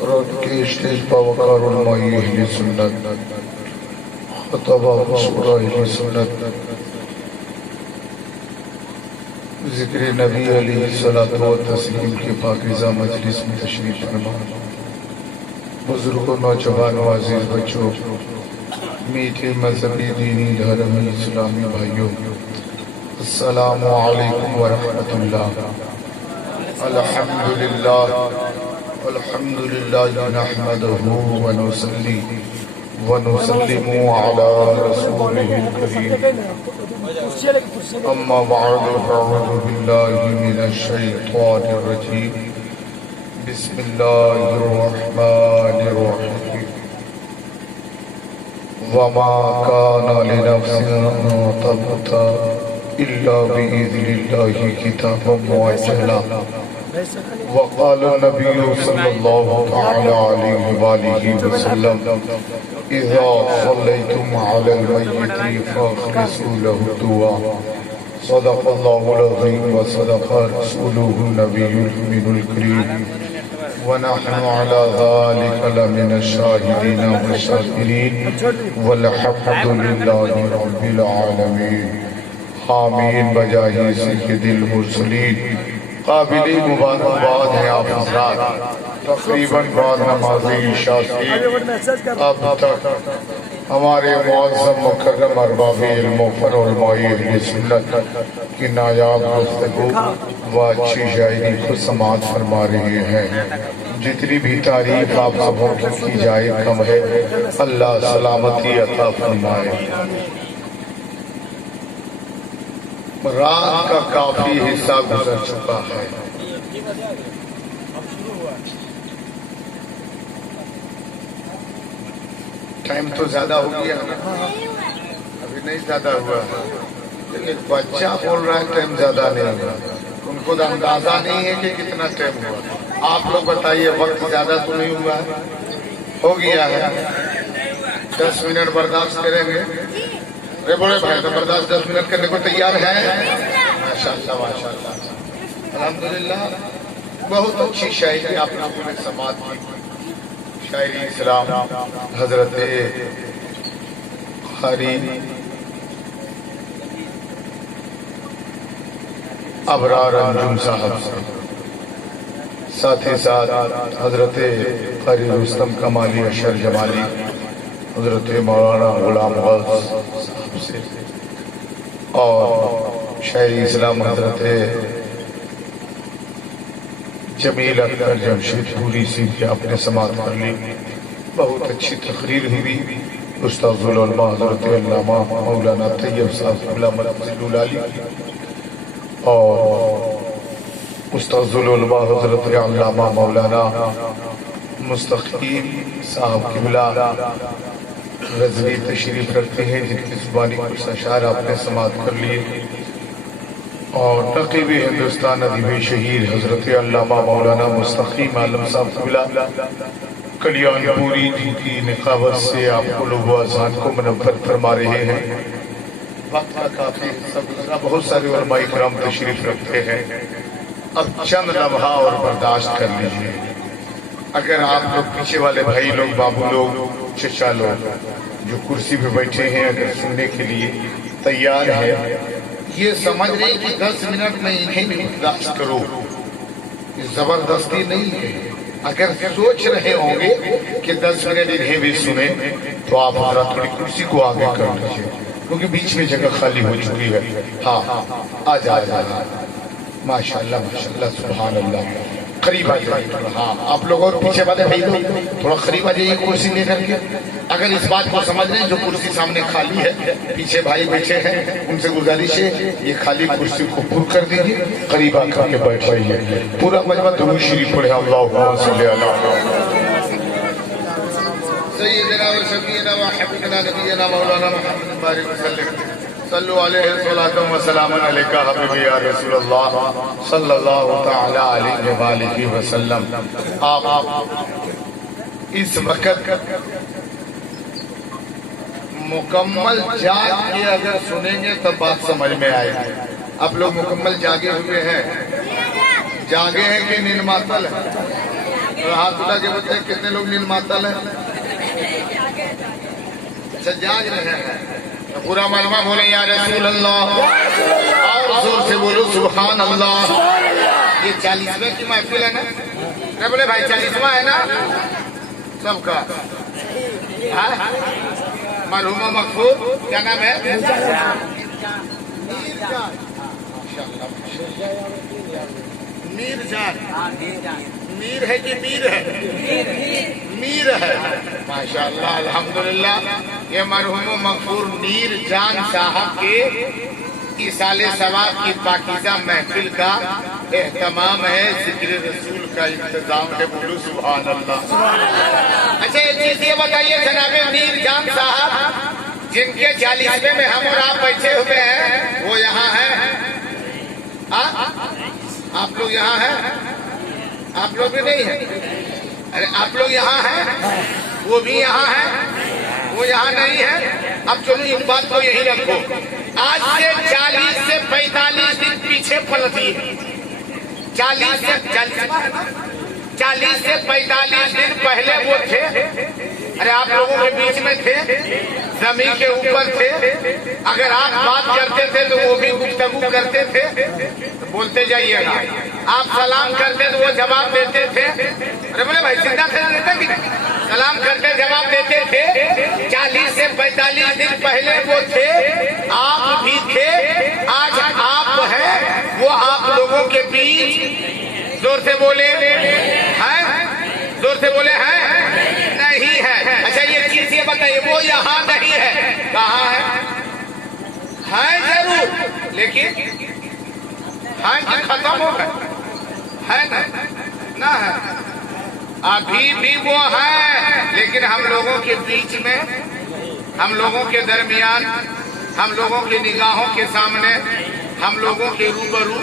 رد کے اسٹیج پا وقار علمائی اہل سنت خطبہ مصورہ اہل سنت ذکر نبی علیہ الصلوۃ والتسلیم کے پاکیزہ مجلس میں تشریف فرما بزرگوں نوجوانوں عزیز بچوں میٹھے مذہبی دینی دھرمی اسلامی بھائیوں السلام علیکم ورحمۃ اللہ الحمدللہ نحمدہ ونصلی ونسلم علی رسولہ الکریم اما بعد فاعوذ باللہ من الشیطان الرجیم بسم اللہ الرحمن الرحیم وما كان لنفس أن تموت إلا بإذن الله كتابا مؤجلا وقال النبي صلى الله تعالى عليه وآله وسلم إذا صليتم على الميت فاخلصوا له الدعاء صدق الله العظيم وصدق رسوله النبي الأمين الكريم ونحن على ذلك لمن الشاهدين والشاكرين والحمد لله رب العالمين آمین بجاہ سید المرسلین قابل مبارکباد ہیں آپ حضرات تقریباً بعد نماز عشاء سے اب تک ہمارے معظم مکرم ارباب علم و فن علماء اہل سنت کی نایاب گفتگو و اچھی شاعری کو سماعت فرما رہے ہیں جتنی بھی تعریف آپ سبوں کی جائے کم ہے اللہ سلامتی عطا فرمائے رات کا کافی حصہ گزر چکا ہے ٹائم تو زیادہ ہو گیا ابھی نہیں زیادہ ہوا لیکن بچہ بول رہا ہے ٹائم زیادہ نہیں ہوا ان کو اندازہ نہیں ہے کہ کتنا ٹائم ہوا آپ لوگ بتائیے وقت زیادہ تو نہیں ہوا ہے ہو گیا ہے 10 منٹ برداشت کریں گے رے بڑے بھائی تو برداشت 10 منٹ کرنے کو تیار ہیں ماشاءاللہ ماشاءاللہ الحمدللہ بہت اچھی شاعری آپ لوگوں نے سماعت کی شاعری اسلام حضرت قاری ابرار انجم صاحب سے ساتھ ہی ساتھ حضرت قاری رستم کمالی اشر جمالی حضرت مولانا غلام غوث صاحب سے اور شاعری اسلام حضرت جمیل اکبر جمشید پوری سے بھی آپ نے سماعت کر لی بہت اچھی تقریر ہوئی استاذ العلماء حضرت علامہ مولانا طیب صاحب علامہ علی اور استاذ العلماء حضرت علامہ مولانا مستقیم صاحب قبلہ غزوی تشریف رکھتے ہیں جن کی زبانی کچھ اشعار آپ نے سماعت کر لیے اور نقیب ہندوستان ادیب شہیر حضرت علامہ مولانا مستقیم عالم صاحب قبلہ کلیان پوری جن کی نقابت سے آپ کو لوگ اذان کو منور فرما رہے ہیں وقت کا کافی بہت سارے علماء کرام تشریف رکھتے ہیں اب چند لمحہ اور برداشت کر لیجئے اگر آپ لوگ پیچھے والے بھائی لوگ بابو لوگ چچا لوگ جو کرسی پہ بیٹھے ہیں اگر سننے کے لیے تیار ہیں یہ سمجھ رہے کہ 10 منٹ میں انہیں بھی برداشت کرو زبردستی نہیں ہے اگر سوچ رہے ہوں گے کہ 10 منٹ انہیں بھی سنیں تو آپ حضرات تھوڑی کرسی کو آگے کر لیجئے کیونکہ بیچ میں جگہ خالی ہو چکی ہے ہاں آجا ماشاءاللہ ماشاءاللہ سبحان اللہ قریب آ جائیے ہاں آپ لوگ اور پیچھے والے بھائی لوگ تھوڑا قریب آ جائیے کرسی لے کر کے اگر اس بات کو سمجھ رہے ہیں جو کرسی سامنے خالی ہے پیچھے بھائی بیٹھے ہیں ان سے گزارش ہے یہ خالی کرسی کو پر کر دیجیے قریب آ کر کے بیٹھ جائیے پورا مجمع درود شریف پڑھے اللہم صلی علی سیدنا و شفیعنا و حبیبنا نبینا مولانا محمد بارک وسلم صلو علیہ الصلاة والسلام علیکہ حبیبی یا رسول اللہ صلی اللہ تعالی علیہ وآلہ وسلم آپ اس وقت مکمل جاگ کے اگر سنیں گے تب بات سمجھ میں آئے گی آپ لوگ مکمل جاگے ہوئے ہیں جاگے ہیں کہ نیند معطل ہے तो हाथ उठा के बताए कितने लोग नींद मातल है? अच्छा जाग रहे हैं तो पूरा मलमा बोले या रसूल अल्लाह, और जोर से बोलो सुभान अल्लाह। ये 40वें की महफिल है ना? क्या बोले भाई 40वां है ना सबका? मरहुमा मकफूर क्या नाम है? मीर जान। मीर है कि मीर है? मीर है। माशाअल्लाह अल्हम्दुलिल्लाह। ये मरहुम मगफूर नीर जान साहब के इसाले सवाब की पाकीज़ा महफिल का एहतमाम है, जिक्र रसूल का इंतजाम है। बोलो सुभान अल्लाह। अच्छा एक चीज ये बताइए जनाबे नीर जान साहब जिनके 40वें में हम और आप बैठे हुए हैं, वो यहाँ है? आप लोग यहाँ हैं? आप लोग भी नहीं है? अरे आप लोग यहाँ हैं, वो भी यहाँ है, वो यहाँ नहीं है। अब चलो एक बात को यही रखो, आज से 40 से 45 दिन पीछे पलटिए। 40 से 45 दिन पहले वो थे। अरे आप लोगों के बीच में थे, जमीन के ऊपर थे। अगर आप बात करते थे तो वो भी गुफ्तगू करते थे, तो बोलते जाइएगा। आप सलाम करते तो वो जवाब देते थे। अरे बोले भाई सीधा खड़ा रहता कि सलाम करते जवाब देते थे। 40 से 45 दिन पहले वो थे, आप भी थे, आज आप हैं। वो आप लोगों के बीच जोर से बोले हैं, जोर से बोले हैं नहीं है। अच्छा ये चीज ये बताइए, वो यहाँ नहीं है, कहाँ है? है जरूर, लेकिन है कि खत्म हो गए? है ना है? अभी भी वो है, लेकिन हम लोगों के बीच में, हम लोगों के दरमियान, हम लोगों की निगाहों के सामने, हम लोगों के रूबरू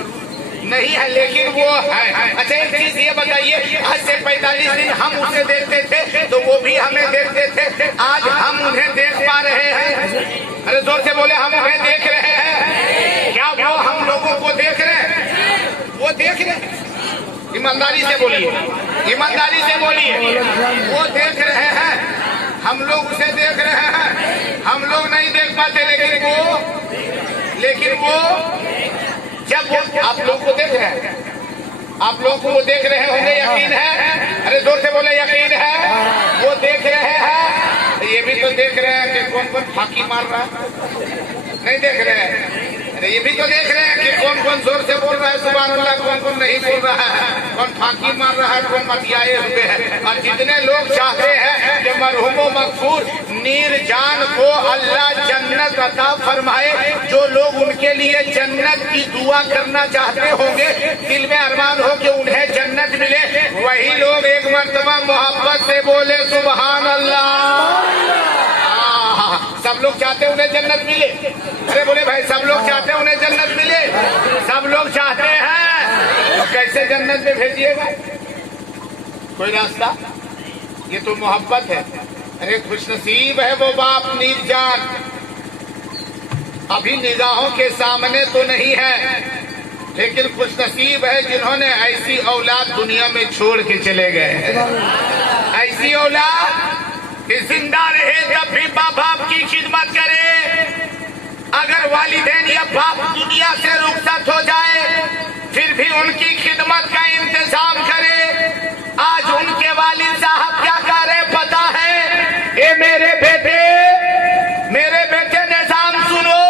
नहीं है, लेकिन वो है। अच्छा एक चीज ये बताइए, आज से 45 दिन हम उसे देखते थे तो वो भी हमें देखते थे, आज हम उन्हें देख पा रहे हैं? अरे जोर से बोले हम उन्हें देख रहे हैं। क्या वो हम लोगों को देख रहे हैं? वो देख रहे हैं। ईमानदारी से बोलिए, ईमानदारी से बोलिए। वो देख रहे हैं, हम लोग उसे देख रहे हैं। हम लोग नहीं देख पाते, लेकिन वो जब वो आप लोग को देख रहे हैं, आप लोग को वो देख रहे होंगे, यकीन है? अरे जोर से बोले यकीन है? वो देख रहे हैं। ये भी तो देख रहे हैं कि कौन कौन फाकी मार रहा है? नहीं देख रहे हैं? अरे ये भी तो देख रहे हैं कि कौन कौन जोर से बोल रहा है सुभान अल्लाह, कौन कौन नहीं बोल रहा है, कौन फाकी मार रहा है, कौन मतियाए हुए हैं। और जितने लोग चाहते हैं कि मरहुम मगफूर नीर जान को अल्लाह जन्नत अता फरमाए, जो लोग उनके लिए जन्नत की दुआ करना चाहते होंगे, दिल में अरमान हो कि उन्हें जन्नत मिले, वही लोग एक मर्तबा मोहब्बत से बोले सुभान अल्लाह। सब लोग चाहते उन्हें जन्नत मिले? अरे बोले भाई सब लोग चाहते हैं उन्हें जन्नत मिले? सब लोग चाहते हैं, तो कैसे जन्नत में भेजिएगा? कोई रास्ता? ये तो मोहब्बत है। अरे खुशनसीब है वो बाप नीर जान, अभी निगाहों के सामने तो नहीं है, लेकिन खुशनसीब है जिन्होंने ऐसी औलाद दुनिया में छोड़ के चले गए हैं। ऐसी औलाद कि जिंदा रहे जब भी माँ बाप की खिदमत करे, अगर वालिदैन या बाप दुनिया से रुखसत हो जाए फिर भी उनकी खिदमत का इंतजाम करे। आज उनके वालिद साहब क्या कह रहे पता है? ए मेरे बेटे निजाम सुनो,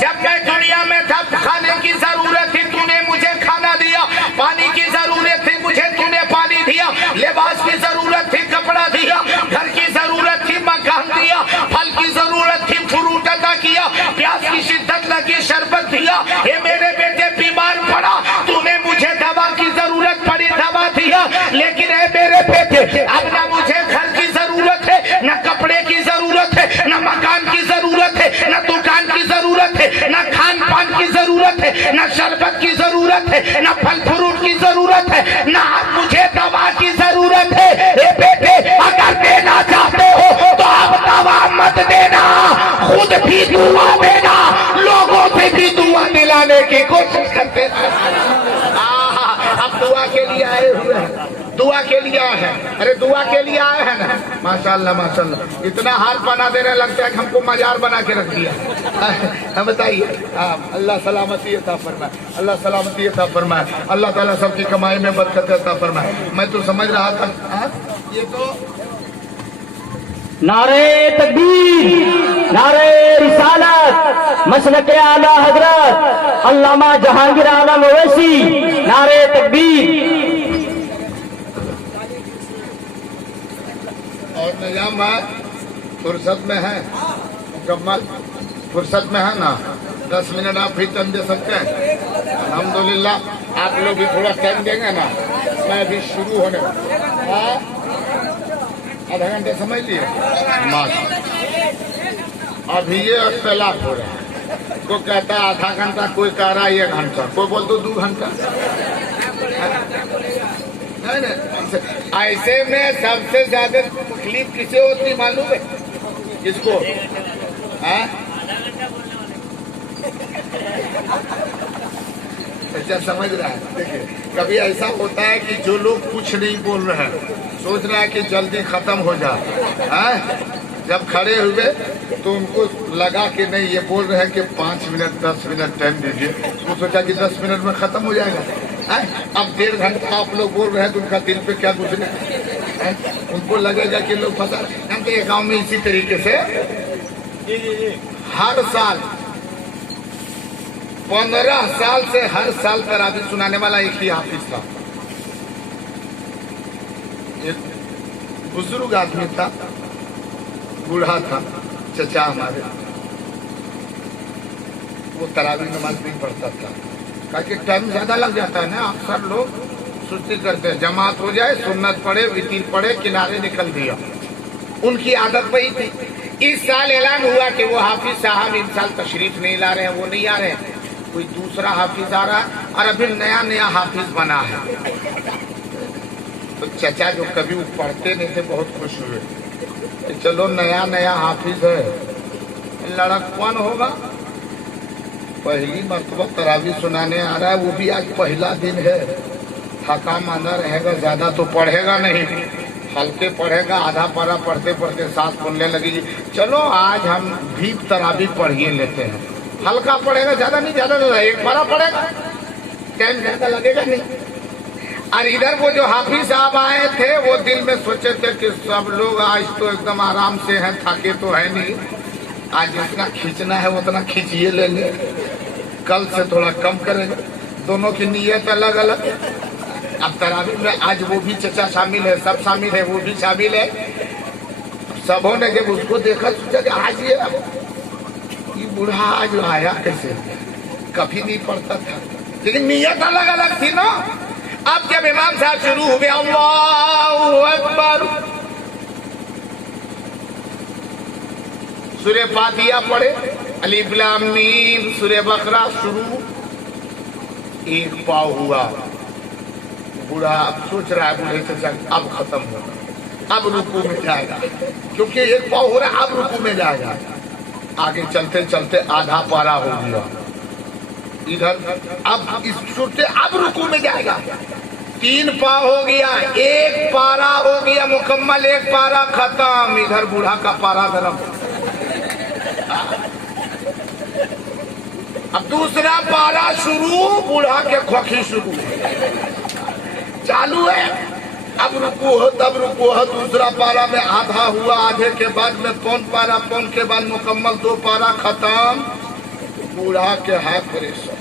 जब मैं दुनिया में था खाने की जरूरत थी तूने मुझे खाना दिया, पानी की जरूरत थी मुझे तूने पानी दिया, लिबास की जरूरत थी कपड़ा दिया, घर की जरूरत थी मकान दिया, फल की जरूरत थी फ्रूट अदा किया, प्यास की शिद्दत लगी शरबत दिया। ये मेरे बेटे बीमार पड़ा तूने मुझे दवा की जरूरत पड़ी दवा दिया, लेकिन है मेरे बेटे अब ना मुझे घर की जरूरत है, न कपड़े की जरूरत है, न मकान की जरूरत है, न दुकान की जरूरत है, न खान पान की जरूरत है, न शरबत की जरूरत है, न फल फ्रूट की जरूरत है, न अब मुझे दवा की जरूरत है। ए बेटे अगर देना चाहते हो तो अब दवा मत देना, खुद भी दुआ देना, लोगों से भी दुआ दिलाने की कोशिश करते। अब दुआ के लिए आए हुए हैं, दुआ के लिए आए हैं। अरे दुआ के लिए आए हैं ना, माशाल्लाह माशाल्लाह। इतना हार बना दे रहे, लगता है कि हमको मजार बना के रख दिया। हम बताइए, अल्लाह सलामती अता फरमाए, अल्लाह सलामती अता फरमाए, अल्लाह ताला सबकी कमाई में बरकत अता फरमाए। मैं तो समझ रहा था ये तो नारे तकबीर, नारे रिसालत, मसलक आला हजरत अल्लामा जहांगीर आलम ओवैसी, नारे तकबीर। और निजाम है, फुर्सत में है, मुकम्मल फुर्सत में है ना। 10 मिनट आप भी टाइम दे सकते हैं। अल्हम्दुलिल्लाह आप लोग भी थोड़ा टाइम देंगे ना, मैं भी शुरू होने आधा घंटे समझ लिए। अभी ये अख्तिलाफ हो रहा है, कोई कहता है आधा घंटा, कोई कह रहा है 1 घंटा, कोई बोल दो 2 घंटा। ऐसे में सबसे ज्यादा तकलीफ किसे होती मालूम है? किसको? अच्छा समझ रहा है। देखिए कभी ऐसा होता है कि जो लोग कुछ नहीं बोल रहे हैं, सोच रहा है कि जल्दी खत्म हो जाए, जब खड़े हुए तो उनको लगा कि नहीं ये बोल रहे हैं कि 5 मिनट 10 मिनट टाइम दीजिए, वो सोचा कि 10 मिनट में खत्म हो जाएगा। अब 1.5 घंटा आप लोग बोल रहे हैं तो उनका दिल पे क्या गुजरे, उनको लगेगा कि लोग फंसा। हम तो ये गाँव में इसी तरीके से हर साल 15 साल से हर साल तरावी सुनाने वाला एक ही हाफिज था। एक बुजुर्ग आदमी था, बूढ़ा था, चचा हमारे, वो तरावी नमाज नहीं पढ़ता था, क्योंकि टाइम ज्यादा लग जाता है ना। अक्सर लोग सुस्ती करते हैं, जमात हो जाए, सुन्नत पढ़े, वितीर पढ़े, किनारे निकल दिया, उनकी आदत वही थी। इस साल ऐलान हुआ कि वो हाफिज साहब इस साल तशरीफ नहीं ला रहे हैं, वो नहीं आ रहे हैं, कोई दूसरा हाफिज आ रहा है और अभी नया नया हाफिज बना है। तो चचा जो कभी वो पढ़ते नहीं थे बहुत खुश हुए, चलो नया नया हाफिज है, लड़कपन होगा, पहली मर्तबा तरावी सुनाने आ रहा है, वो भी आज पहला दिन है, थका मांदा रहेगा, ज्यादा तो पढ़ेगा नहीं, हल्के पढ़ेगा, आधा पारा पढ़ते पढ़ते सांस फूलने लगेगी। चलो आज हम भी तरावी पढ़िए लेते हैं, हल्का पढ़ेगा, ज्यादा नहीं, ज्यादा नहीं, 1 पारा पढ़ेगा, टाइम ज्यादा लगेगा नहीं। और इधर वो जो हाफिज साहब आए थे, वो दिल में सोचे थे कि सब लोग आज तो एकदम आराम से हैं, थके तो है नहीं, आज जितना खींचना है उतना खींचिए लेंगे, कल से थोड़ा कम करेंगे। दोनों की नीयत अलग अलग। अब तरावी में आज वो भी चचा शामिल है, सब शामिल है, वो भी शामिल है। सबों ने जब उसको देखा सोचा कि आज ये बूढ़ा आज आया कैसे, कभी नहीं पढ़ता था, लेकिन नीयत अलग अलग थी ना। अब जब इमाम साहब शुरू हुए, अल्लाहू अकबर, सूरह फातिहा पढ़े, अलिफ लाम मीम, सूरह बकरा शुरू, 1 पाव हुआ, बूढ़ा अब सोच रहा है, बूढ़े चचा अब खत्म होगा, अब रुकू में जाएगा, क्योंकि 1 पाव हो रहा है, अब रुकू में जाएगा। आगे चलते चलते आधा पारा हो गया, इधर अब इस छुट्टे अब रुकू में जाएगा, 3 पाव हो गया, 1 पारा हो गया मुकम्मल, 1 पारा खत्म, इधर बूढ़ा का पारा गरम। अब दूसरा पारा शुरू, बूढ़ा के खोखी शुरू चालू है, अब रुकू हो तब रुकू हो, दूसरा पारा में आधा हुआ, आधे के बाद में 1 पारा, 1 के बाद मुकम्मल 2 पारा खत्म, बूढ़ा के हाथ परेशान।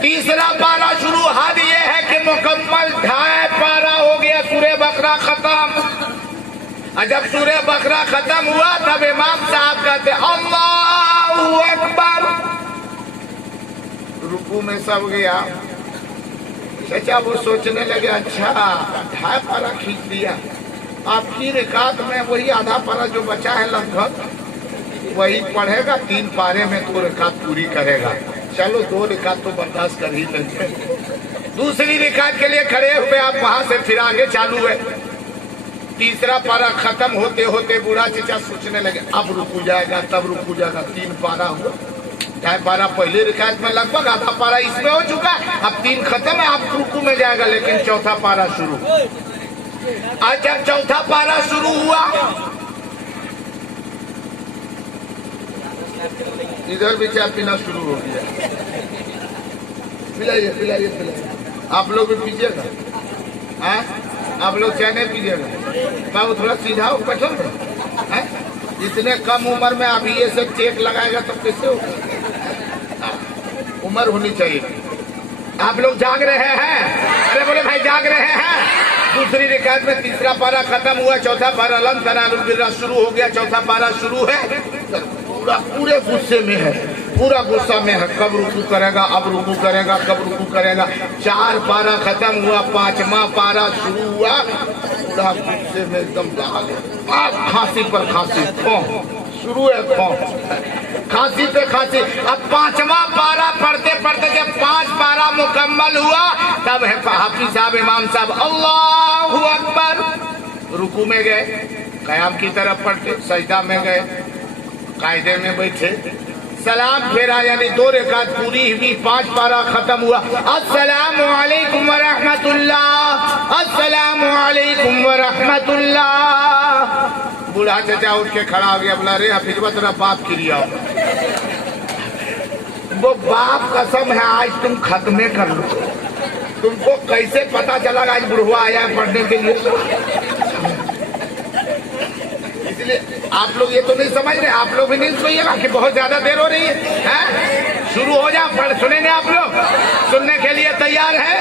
तीसरा पारा शुरू, हाथ ये है कि मुकम्मल 2.5 पारा हो गया, सूरह बकरा खत्म। और जब सूरह बकरा खत्म हुआ तब इमाम साहब कहते अल्लाहू अकबर, रुकू में सब गया। चचा वो सोचने लगे, अच्छा 2.5 पारा खींच दिया, आपकी रिकात में वही आधा पारा जो बचा है लगभग वही पढ़ेगा, 3 पारे में 2 रिकात पूरी करेगा, चलो 2 रिकात तो बर्दाश्त कर ही लेंगे। दूसरी रिकात के लिए खड़े हुए, आप वहां से फिर आगे चालू है। तीसरा पारा खत्म होते होते बूढ़ा चचा सोचने लगे, अब रुकू जाएगा, तब रुकू जाएगा, 3 पारा हुआ, चाहे पारा पहले रिकायत में लगभग आधा पारा इसमें हो चुका है, अब 3 खत्म है, आप रुकू में जाएगा, लेकिन चौथा पारा शुरू। आज जब चौथा पारा शुरू हुआ, इधर भी चाय पीना शुरू हो गया। पिलाइए पिलाइए पिलाइए, आप लोग भी पीजिएगा। हाँ, आप लोग चाय नहीं पीजिएगा? बाबू थोड़ा सीधा हो, बैठो ना। इतने कम उम्र में आप ये सब चेक लगाएगा तो कैसे होगा? उम्र होनी चाहिए। आप लोग जाग रहे हैं? अरे बोले भाई जाग रहे हैं। दूसरी रिकायत में तीसरा पारा खत्म हुआ, चौथा पारा लन तनालुल बिर्रा शुरू हो गया। चौथा पारा शुरू है, पूरा पूरे गुस्से में है, पूरा गुस्सा में है। कब रुकू करेगा, अब रुकू करेगा, कब रुकू करेगा। 4 पारा खत्म हुआ, 5वां पारा शुरू हुआ, पूरा गुस्से में एकदम लाल है। खांसी पर खांसी, शुरू है खांसी पे खांसी। अब 5वां पारा पढ़ते पढ़ते जब 5 पारा मुकम्मल हुआ, तब है हाफिज साहब, इमाम साहब अल्लाहु अकबर, रुकू में गए, कयाम की तरफ पढ़ते, सजदा में गए, कायदे में बैठे, सलाम फेरा, यानी 2 रकात पूरी हुई, 5 पारा खत्म हुआ। अस्सलामु अलैकुम व रहमतुल्लाह, अस्सलामु अलैकुम व रहमतुल्लाह। बूढ़ा चचा उठ के खड़ा हो गया, बोला रे हफीजवा तेरा बाप क्रिया। वो बाप कसम है आज तुम खत्मे कर लो। तुमको कैसे पता चला आज बुढ़वा आया है पढ़ने के लिए? इसलिए आप लोग ये तो नहीं समझ रहे, आप लोग भी नहीं सुनिएगा कि बहुत ज्यादा देर हो रही है? शुरू हो जा, पढ़ सुनेंगे आप लोग? सुनने के लिए तैयार है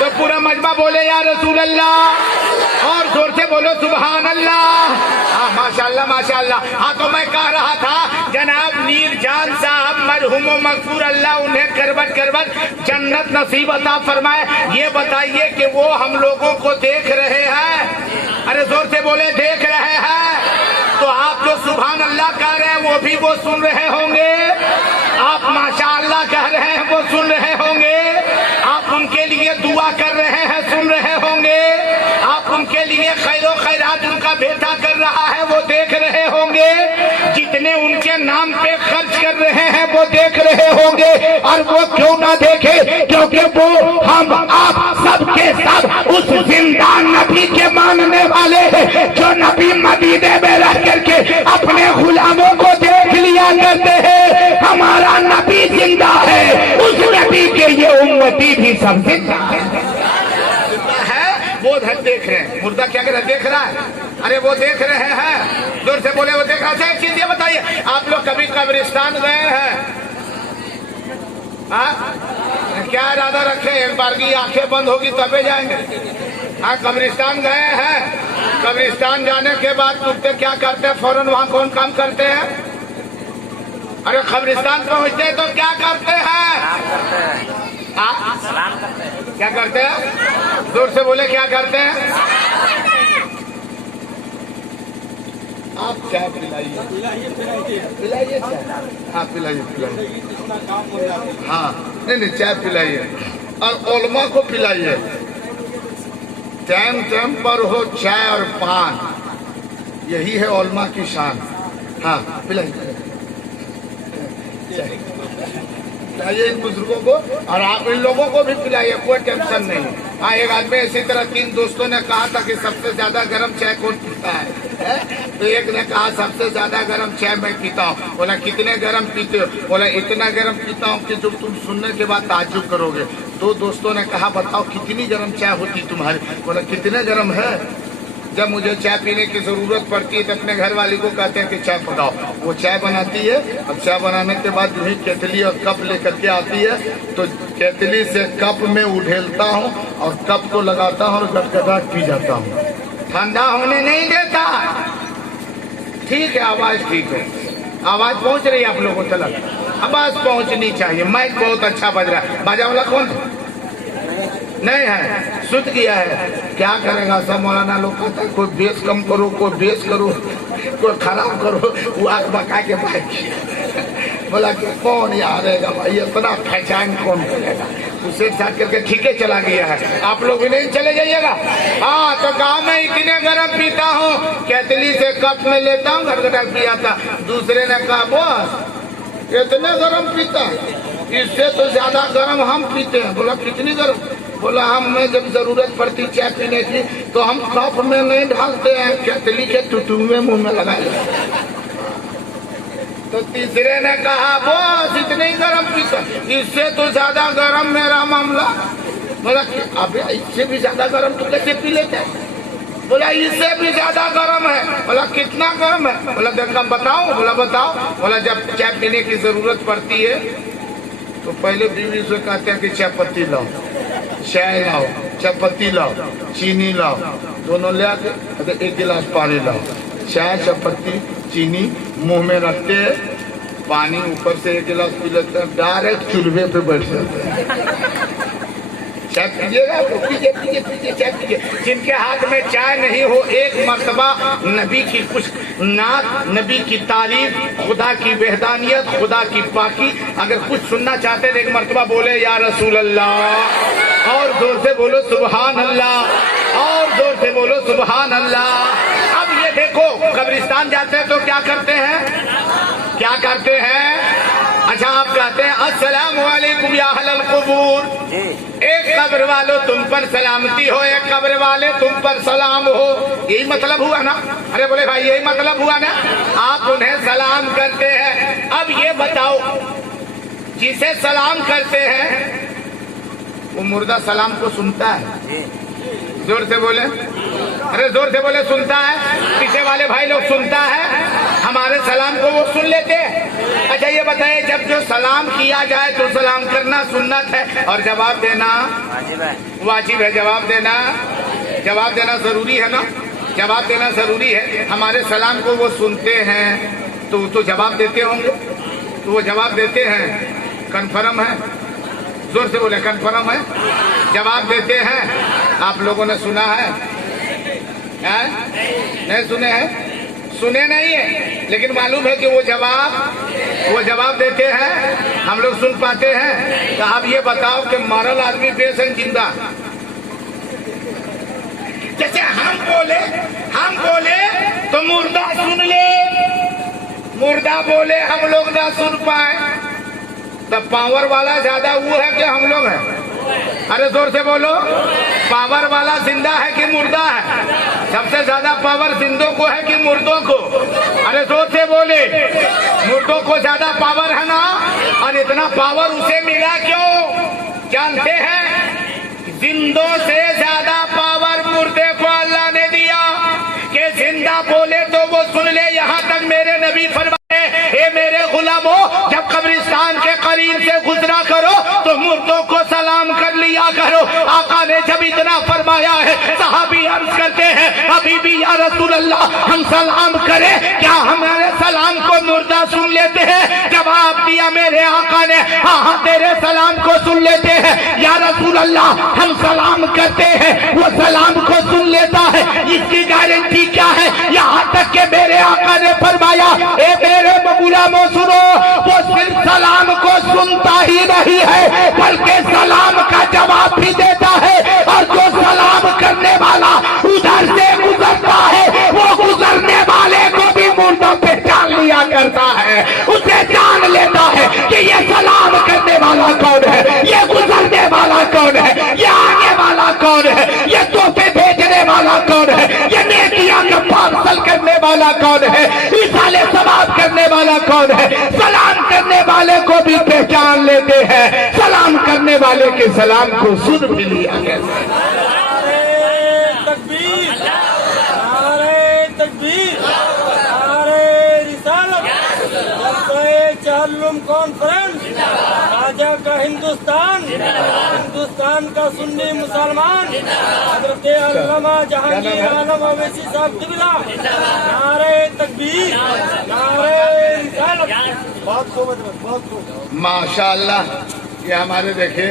तो पूरा मजमा बोले या रसूल अल्लाह, और जोर से बोलो सुभान अल्लाह। हाँ माशाल्लाह माशाल्लाह। हाँ तो मैं कह रहा था, जनाब मीर जान साहब मरहुम मगफूर अल्लाह उन्हें करबत करबत जन्नत नसीब अता फरमाए। ये बताइए कि वो हम लोगों को देख रहे हैं? अरे जोर से बोले देख रहे हैं। तो आप जो सुभान अल्लाह कह रहे हैं वो सुन रहे होंगे, आप माशाअल्लाह कह रहे हैं वो सुन रहे होंगे, आप उनके लिए दुआ कर रहे हैं सुन रहे होंगे, आप उनके लिए खैरो खैरात उनका बेटा कर रहा है वो देख रहे होंगे, जितने उनके नाम पे खर्च कर रहे हैं वो देख रहे होंगे। और वो क्यों ना देखे, क्योंकि वो हम आप सबके सब उस जिंदा नबी के मानने वाले हैं, जो नबी मदीने में रह करके अपने गुलामों को देख लिया करते हैं। हमारा नबी जिंदा है, उस नबी के ये उम्मती भी सब जिंदा है। वो देख रहे हैं, मुर्दा क्या कर देख रहा है? अरे वो देख रहे हैं, जोर से बोले वो देख रहा है। एक चीज ये बताइए, आप लोग कभी कब्रिस्तान गए हैं? क्या इरादा रखे, एक बार की आंखें बंद होगी तबे जाएंगे? हाँ कब्रिस्तान गए हैं, कब्रिस्तान जाने के बाद कुत्ते क्या करते हैं? फौरन वहाँ कौन काम करते हैं? अरे कब्रिस्तान पहुँचते हैं तो क्या करते हैं? सलाम करते हैं। क्या करते हैं? जोर से बोले क्या करते हैं? आप चाय पिलाइए, पिलाइए चाय। हाँ पिलाइए पिलाइए, हाँ नहीं चाय पिलाइए, और ओलमा को पिलाइए। टाइम टाइम पर हो चाय और पान, यही है ओलमा की शान। हाँ पिलाइए पिलाइए इन बुजुर्गों को, और आप इन लोगों को भी पिलाइए, कोई टेंशन नहीं। हाँ एक आदमी इसी तरह 3 दोस्तों ने कहा था कि सबसे ज्यादा गर्म चाय कौन पीता है? तो एक ने कहा सबसे ज्यादा गर्म चाय मैं पीता हूँ। बोला कितने गर्म पीते हो? बोला इतना गर्म पीता हूँ कि जो तुम सुनने के बाद ताज्जुब करोगे। 2 दोस्तों ने कहा बताओ कितनी गर्म चाय होती तुम्हारी? बोला कितने गर्म है? जब मुझे चाय पीने की जरूरत पड़ती है तो अपने घर वाली को कहते हैं कि चाय पकाओ, वो चाय बनाती है। अब चाय बनाने के बाद जो ही केतली और कप लेकर के आती है, तो केतली से कप में उठेलता हूँ और कप को लगाता हूँ और गटगटाहट पी जाता हूँ, ठंडा होने नहीं देता। ठीक है, आवाज ठीक है, आवाज पहुंच रही है आप लोगों तक? आवाज पहुंचनी चाहिए। माइक बहुत अच्छा बज रहा है, बाजा वाला कौन नहीं है? सुध गया है, क्या करेगा सब मौलाना लोग कहते हैं कोई बेस कम करो, कोई बेस करो, कोई खराब करो, वो आग बका के भाई बोला कि कौन यार रहेगा भाई, इतना पहचान कौन करेगा? उसे साथ करके ठीके चला गया है। आप लोग भी नहीं चले जाइएगा। हाँ तो कहा मैं इतने गर्म पीता हूँ, केतली से कप में लेता हूँ, गटगटा पिया था। दूसरे ने कहा बॉस इतने गर्म पीता है, इससे तो ज्यादा गर्म हम पीते हैं। बोला कितनी गर्म? बोला हमें जब जरूरत पड़ती चाय पीने की तो हम कप में नहीं ढालते हैं, केतली के टुटुए मुंह में लगा लेते। तो तीसरे ने कहा बस इतने ही गर्म पीता, इससे तो ज्यादा गर्म मेरा मामला। बोला अबे इससे भी ज्यादा गर्म तो कैसे पी लेते हैं? बोला इससे भी ज्यादा गर्म है। बोला कितना गर्म है? बोला देखा बताओ। बोला बताओ। बोला जब चाय पीने की जरूरत पड़ती है तो पहले बीवी से कहते हैं कि चाय पत्ती लाओ, चाय लाओ, चाय पत्ती लाओ, चीनी लाओ, दोनों ले आके एक गिलास पानी लाओ, चाय पत्ती चीनी मुंह में रखते हैं, पानी ऊपर से एक गिलास पी लेते हैं, डायरेक्ट चूल्हे पे बैठ जाते हैं। चाय पीजिएगा तो पीजिए पीजिए पीजिए चाय पीजिए। जिनके हाथ में चाय नहीं हो, एक मर्तबा नबी की कुछ नात, नबी की तारीफ, खुदा की वहदानियत, खुदा की पाकी अगर कुछ सुनना चाहते हैं, एक मर्तबा बोले या रसूल अल्लाह, और जोर से बोलो सुबहान अल्लाह, और जोर से बोलो सुबहान अल्लाह। अब ये देखो कब्रिस्तान जाते हैं तो क्या करते हैं? क्या करते हैं? अच्छा आप कहते हैं अस्सलामु अलैकुम या अहलल कुबूर, एक कब्र वालों तुम पर सलामती हो, एक कब्र वाले तुम पर सलाम हो। यही मतलब हुआ ना? अरे बोले भाई यही मतलब हुआ ना? आप उन्हें सलाम करते हैं। अब ये बताओ जिसे सलाम करते हैं वो मुर्दा सलाम को सुनता है? जोर से बोले, अरे जोर से बोले सुनता है? पीछे वाले भाई लोग सुनता है? हमारे सलाम को वो सुन लेते हैं? अच्छा ये बताइए जब जो सलाम किया जाए तो सलाम करना सुन्नत है और जवाब देना वाजिब है। जवाब देना जरूरी है ना? जवाब देना जरूरी है। हमारे सलाम को वो सुनते हैं तो जवाब देते होंगे, तो वो जवाब देते हैं, कन्फर्म है? जोर से बोले कन्फर्म है? जवाब देते हैं। आप लोगों ने सुना है? नहीं सुने हैं? सुने नहीं है लेकिन मालूम है कि वो जवाब देते हैं, हम लोग सुन पाते हैं। तो आप ये बताओ कि मरल आदमी बेसन जिंदा, जैसे हम बोले तो मुर्दा सुन ले, मुर्दा बोले हम लोग ना सुन पाए, तब पावर वाला ज्यादा वो है कि हम लोग हैं? अरे जोर से बोलो, पावर वाला जिंदा है कि मुर्दा है? सबसे ज्यादा पावर जिंदों को है कि मुर्दों को? अरे जोर से बोले, मुर्दों को ज्यादा पावर है ना? और इतना पावर उसे मिला क्यों जानते हैं? जिंदों से ज्यादा पावर मुर्दे को अल्लाह ने दिया कि जिंदा बोले तो वो सुन ले। यहाँ तक मेरे नबी फरमाए, ए मेरे गुलामों, जब कब्रिस्तान के करीब से गुजरा करो तो मुर्दों को सलाम कर लिया करो। आका ने जब इतना फरमाया है, सहाबी अर्ज करते हैं अभी भी या रसूल अल्लाह हम सलाम करें, क्या हमारे सलाम को मुर्दा सुन लेते हैं? जवाब दिया मेरे आका ने, हाँ तेरे सलाम को सुन लेते हैं या रसूल अल्लाह, हम सलाम करते हैं वो सलाम को सुन लेता है। इसकी गारंटी क्या है? यहाँ तक के मेरे आका ने फरमाया, ए मेरे गुलामों सुनो, वो सिर्फ सलाम को सुनता ही नहीं है बल्कि सलाम का जवाब भी देता है। और जो सलाम करने वाला उधर से गुजरता है वो गुजरने वाले को भी मुर्दा पहचान लिया करता है, उसे जान लेता है कि ये सलाम करने वाला कौन है, ये गुजरने वाला कौन है, ये आने वाला कौन है, ये तोहफे भेजने वाला कौन है, ये नेकियां का पार्सल करने वाला कौन है, इसाले सवाब करने वाला कौन है। सलाम करने वाले को भी पहचान लेते हैं, सलाम करने वाले के सलाम को सुन भी लिया गया। तकबीर, नारे तकबीर, नारे रिसालत, जलसाए चालुम कॉन्फ्रेंस, राजा का हिंदुस्तान, हिंदुस्तान का सुन्नी मुसलमान, हजरत अल्लामा जहांगीर आलम अवैसी साहब किबला, नारे तकबीर, नारे रिसालत। बहुत खूब माशाअल्लाह। ये हमारे देखिए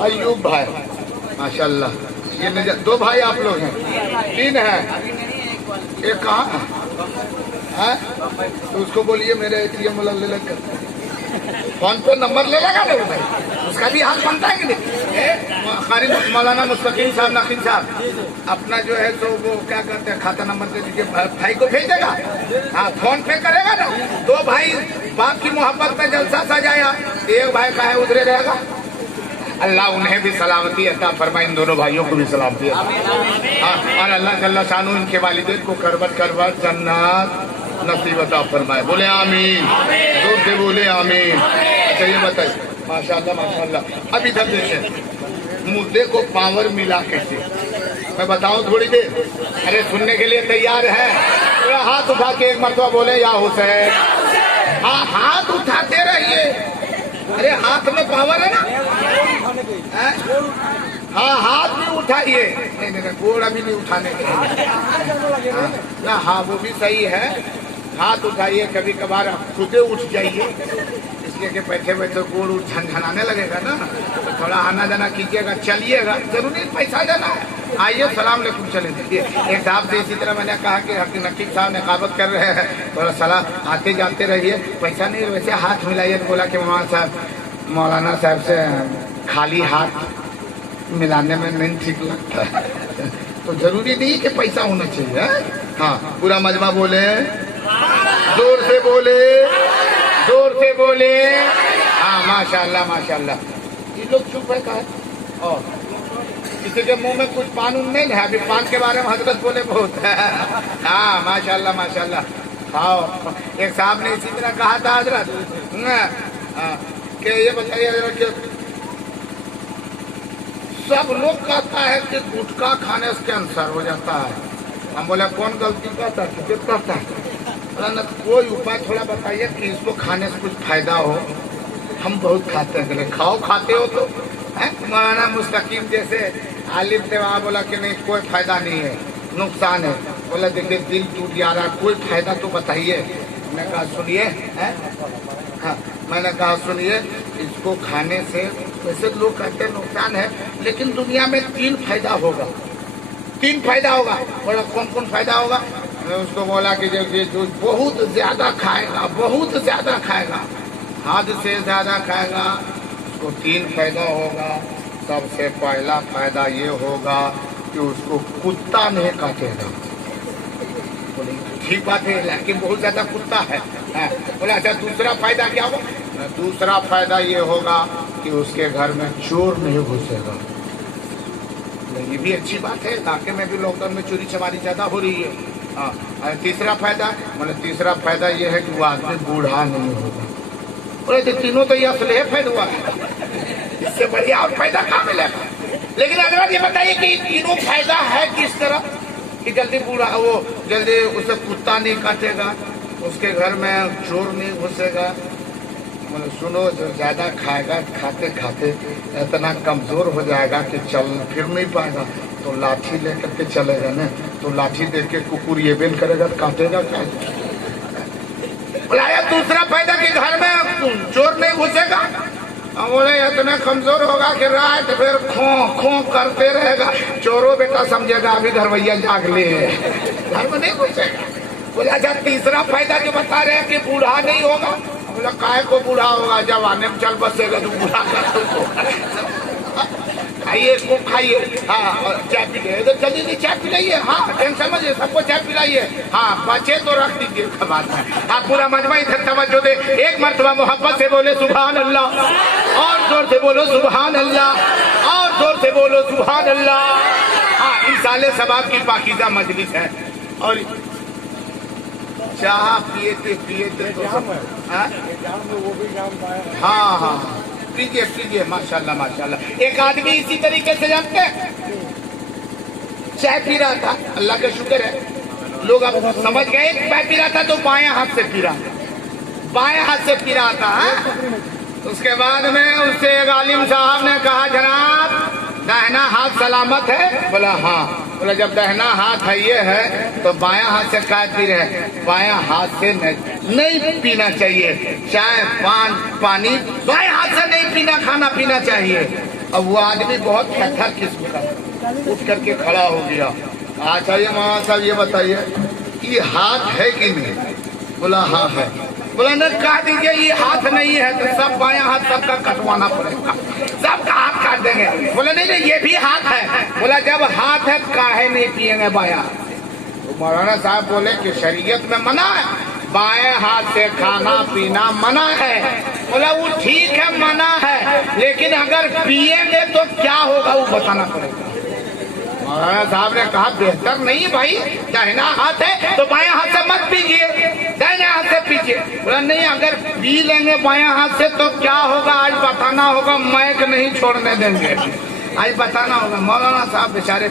अयूब भाई, माशाअल्लाह। ये दो भाई आप लोग हैं, तीन हैं, एक कहाँ है? तो उसको बोलिए मेरे एटीएम वाला ले लेकर फोन पे नंबर ले लगा ले भाई, उसका भी हाथ बनता है कि नहीं? कारी मौलाना मुस्तकीम साहब नकीम साहब अपना जो है तो वो क्या करते हैं, खाता नंबर दे दीजिए, भाई को भेज देगा। हाँ, फोन पे करेगा ना, दो भाई बाप की मोहब्बत में जलसा सजाया, एक भाई का है उधरे रहेगा। अल्लाह उन्हें भी सलामती अता फरमाए, इन दोनों भाइयों को भी सलामती अता। हाँ, और अल्लाह जल्ला शानू इनके वालिदैन को करबत करबत जन्नत नसीब अता फरमाए। बोले आमीन, जोर से बोले आमीन। अच्छा ये बताइए, माशाल्लाह माशाल्लाह। अब इधर देखें, मुद्दे को पावर मिला कैसे, मैं बताऊं थोड़ी देर? अरे सुनने के लिए तैयार है? थोड़ा हाथ उठा के एक मरतबा बोले या हुसैन। हाँ, हाथ उठाते रहिए। अरे हाथ में पावर है ना? हाँ, हाथ भी उठाइए। नहीं नहीं, गोड़ अभी नहीं उठाने के ना। हाँ, वो भी सही है, हाथ उठाइए। कभी कभार खुदे उठ जाइए, इसलिए कि बैठे बैठे गोड़ उठ झनझनाने लगेगा ना, तो थोड़ा आना जाना कीजिएगा, चलिएगा, जरूरी पैसा देना है। आइए, सलाम अलैकुम, चले जाइए। एक साहब से इसी तरह मैंने कहा कि नकीब साहब नकाबत कर रहे हैं, थोड़ा सलाह आते जाते रहिए, पैसा नहीं, वैसे हाथ मिलाइए। बोला कि मौलाना साहब से खाली हाथ मिलाने में नहीं ठीक लगता है, तो जरूरी नहीं कि पैसा होना चाहिए। हाँ, पूरा मजमा बोले, जोर से बोले, जोर से बोले। हाँ, माशाल्लाह माशाल्लाह। ये लोग चुप है कहा, और किसी के मुंह में कुछ पान नहीं है? अभी पान के बारे में हजरत बोले बहुत है। हाँ, माशाल्लाह माशाल्लाह। हाँ, एक साहब ने इसी तरह कहा था हजरत कि ये बताइए जरा कि सब लोग कहता है कि गुटखा खाने से कैंसर हो जाता है। हम बोले कौन गलती करता है, किसे करता है? न कोई उपाय थोड़ा बताइए कि इसको खाने से कुछ फायदा हो। हम बहुत खाते हैं। खाओ, खाते हो तो मौलाना मुस्तकीम जैसे आलिम थे, वहाँ बोला कि नहीं कोई फायदा नहीं है, नुकसान है। बोला देखिए दिल टूट जा रहा, कोई फायदा तो बताइए। मैंने कहा सुनिए, हाँ, मैंने कहा सुनिए, इसको खाने से वैसे लोग कहते हैं नुकसान है, लेकिन दुनिया में 3 फायदा होगा। 3 फायदा होगा। बोला कौन कौन फायदा होगा? मैं उसको बोला कि जो बहुत ज्यादा खाएगा, बहुत ज्यादा खाएगा, हद से ज्यादा खाएगा, उसको 3 फायदा होगा। सबसे पहला फायदा ये होगा कि उसको कुत्ता नहीं काटेगा। बोले ठीक बात है, लेकिन बहुत ज्यादा कुत्ता है। बोला अच्छा दूसरा फायदा क्या होगा? दूसरा फायदा ये होगा कि उसके घर में चोर नहीं घुसेगा। ये भी अच्छी बात है, इलाके में भी लॉकडाउन में चोरी चमारी ज्यादा हो रही है। हाँ, तीसरा फायदा, मतलब तीसरा फायदा ये है कि वो आदमी बूढ़ा नहीं होगा। बोले तीनों तो ये असले फायदा है, इससे बढ़िया और फायदा कहाँ मिलेगा? लेकिन अगर ये बताइए कि तीनों फायदा है किस तरह कि जल्दी बूढ़ा, वो जल्दी उसे कुत्ता नहीं काटेगा, उसके घर में चोर नहीं घुसेगा। मतलब सुनो, जो ज्यादा खाएगा खाते खाते इतना कमजोर हो जाएगा कि चल फिर नहीं पाएगा, तो लाठी लेकर के चलेगा ना, तो लाठी देख के कुकुर ये बेल करेगा, काटेगा क्या? बोला दूसरा फायदा कि घर में चोर नहीं घुसेगा। बोले इतना कमजोर होगा कि रात फिर खो खो करते रहेगा, चोरों बेटा समझेगा अभी घरवैया जाग ले, घर में नहीं घुसेगा। बोला अच्छा तीसरा फायदा जो बता रहे हैं कि बूढ़ा नहीं होगा। बोला काहे को बूढ़ा होगा, जब आने में चल बसेगा तो बूढ़ा खाइए, इसको खाइए। हाँ, चाय पी ले तो जल्दी से चाय पिलाइए। हाँ, टेंशन मत, सबको चाय पिलाइए। हाँ, बचे तो रख दीजिए बात है। हाँ, पूरा मजमा इधर तवज्जो दे, एक मरतबा मोहब्बत से बोले सुभान अल्लाह, और जोर से बोलो सुभान अल्लाह, और जोर से बोलो सुभान अल्लाह। हाँ, इंसाले सबाब की पाकीज़ा मजलिस है। और चाह पिए तो हाँ हाँ पीजिए पीजिए, माशाल्लाह माशाल्लाह। एक आदमी इसी तरीके से जानते हैं, चाय पी रहा था, अल्लाह का शुक्र है लोग अब समझ गए, चाय पी रहा था तो बाएं हाथ से पी रहा था, बाएं हाथ से पी रहा था। उसके बाद में उससे एक आलिम साहब ने कहा जनाब दाहिना हाथ सलामत है? बोला हाँ। बोला जब दाहिना हाथ है ये है तो बायां हाथ से काय पी रहे? बायां हाथ से नहीं पीना चाहिए, चाय पानी बाएं हाथ से नहीं पीना, खाना पीना चाहिए। अब वो आदमी बहुत थर किस्म का उठ करके खड़ा हो गया। अच्छा ये मौलाना साहब ये बताइए ये हाथ है कि नहीं? बोला हाँ है। बोला न काट दीजिए, ये हाथ नहीं है तो सब बायां हाथ सबका कटवाना पड़ेगा, सबका हाथ काट देंगे। बोला नहीं नहीं ये भी हाथ है। बोला जब हाथ है काहे नहीं पिएंगे बायां? तो मौलाना साहब बोले कि शरीयत में मना है, बाएं हाथ से खाना पीना मना है। बोला वो ठीक है मना है, लेकिन अगर पिएंगे तो क्या होगा वो बताना पड़ेगा। मौलाना साहब ने कहा बेहतर नहीं भाई, दाहिना हाथ है तो बायां हाथ से मत पीजिए, दाहिने हाथ से पीजिए। बोला नहीं अगर पी लेंगे बायां हाथ से तो क्या होगा आज बताना होगा, मैक नहीं छोड़ने देंगे, आज बताना होगा। मौलाना साहब बेचारे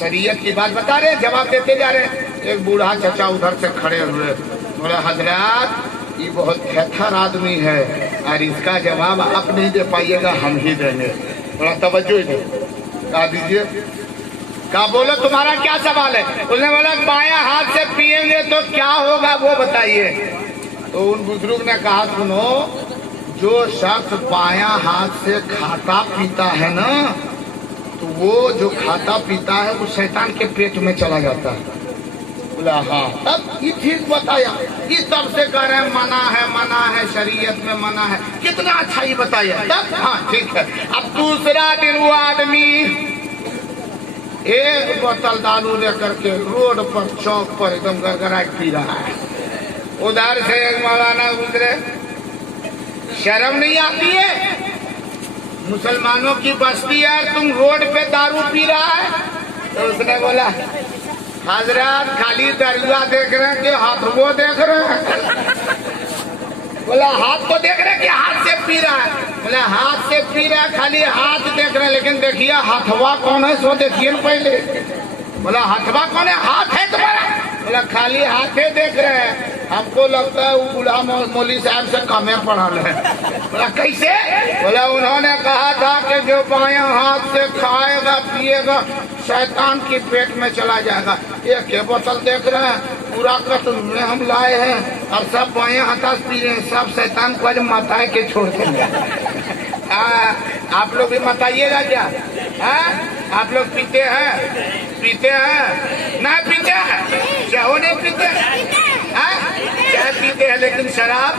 शरीयत की बात बता रहे, जवाब देते जा रहे। एक बूढ़ा चचा उधर से खड़े हुए, बोला हजरत ये बहुत बेहतर आदमी है और इसका जवाब आप नहीं दे पाइएगा, हम ही देंगे। बोला तवज्जो दो, कहा दीजिए, कहा बोलो तुम्हारा क्या सवाल है? उसने बोला बायां हाथ से पिएंगे तो क्या होगा वो बताइए। तो उन बुजुर्ग ने कहा सुनो, जो शख्स बायां हाथ से खाता पीता है ना, तो वो जो खाता पीता है वो शैतान के पेट में चला जाता है। बोला हाँ, तब ये ठीक बताया, ये तब से कह रहे हैं मना है शरीयत में मना है, कितना अच्छा ही बताया तब। हाँ ठीक है। अब दूसरा दिन वो आदमी एक बोतल दारू लेकर के रोड पर चौक पर एकदम गड़गड़ा पी रहा है। उधर से एक मौलाना गुजरे, शर्म नहीं आती है? मुसलमानों की बस्ती है, तुम रोड पे दारू पी रहा है? तो उसने बोला हजरत खाली दरिया देख रहे हैं कि हाथ वो देख रहे हैं? बोला हाथ तो देख रहे कि हाथ से पी रहा है? बोला हाथ से पी रहा है, खाली हाथ देख रहे हैं, लेकिन देखिए हाथवा कौन है सो देखिए पहले। बोला हाथवा कौन है? हाथ है तुम्हारा? बोला खाली हाथे देख रहे हैं, हमको लगता है वो बूढ़ा मौलवी साहब से कमे पढ़ल है। बोला कैसे? बोला उन्होंने कहा था कि जो बायां हाथ से खाएगा पिएगा शैतान के पेट में चला जाएगा। एक बोतल देख रहे हैं, पूरा कत्ल में हम लाए हैं और सब बायां हाथ से पी रहे हैं, सब शैतान को आज मताए के छोड़ते हैं। आप लोग भी मताइएगा क्या? आप लोग पीते हैं ना? पीते हैं चाहो नहीं पीते हैं? चाय पीते हैं लेकिन शराब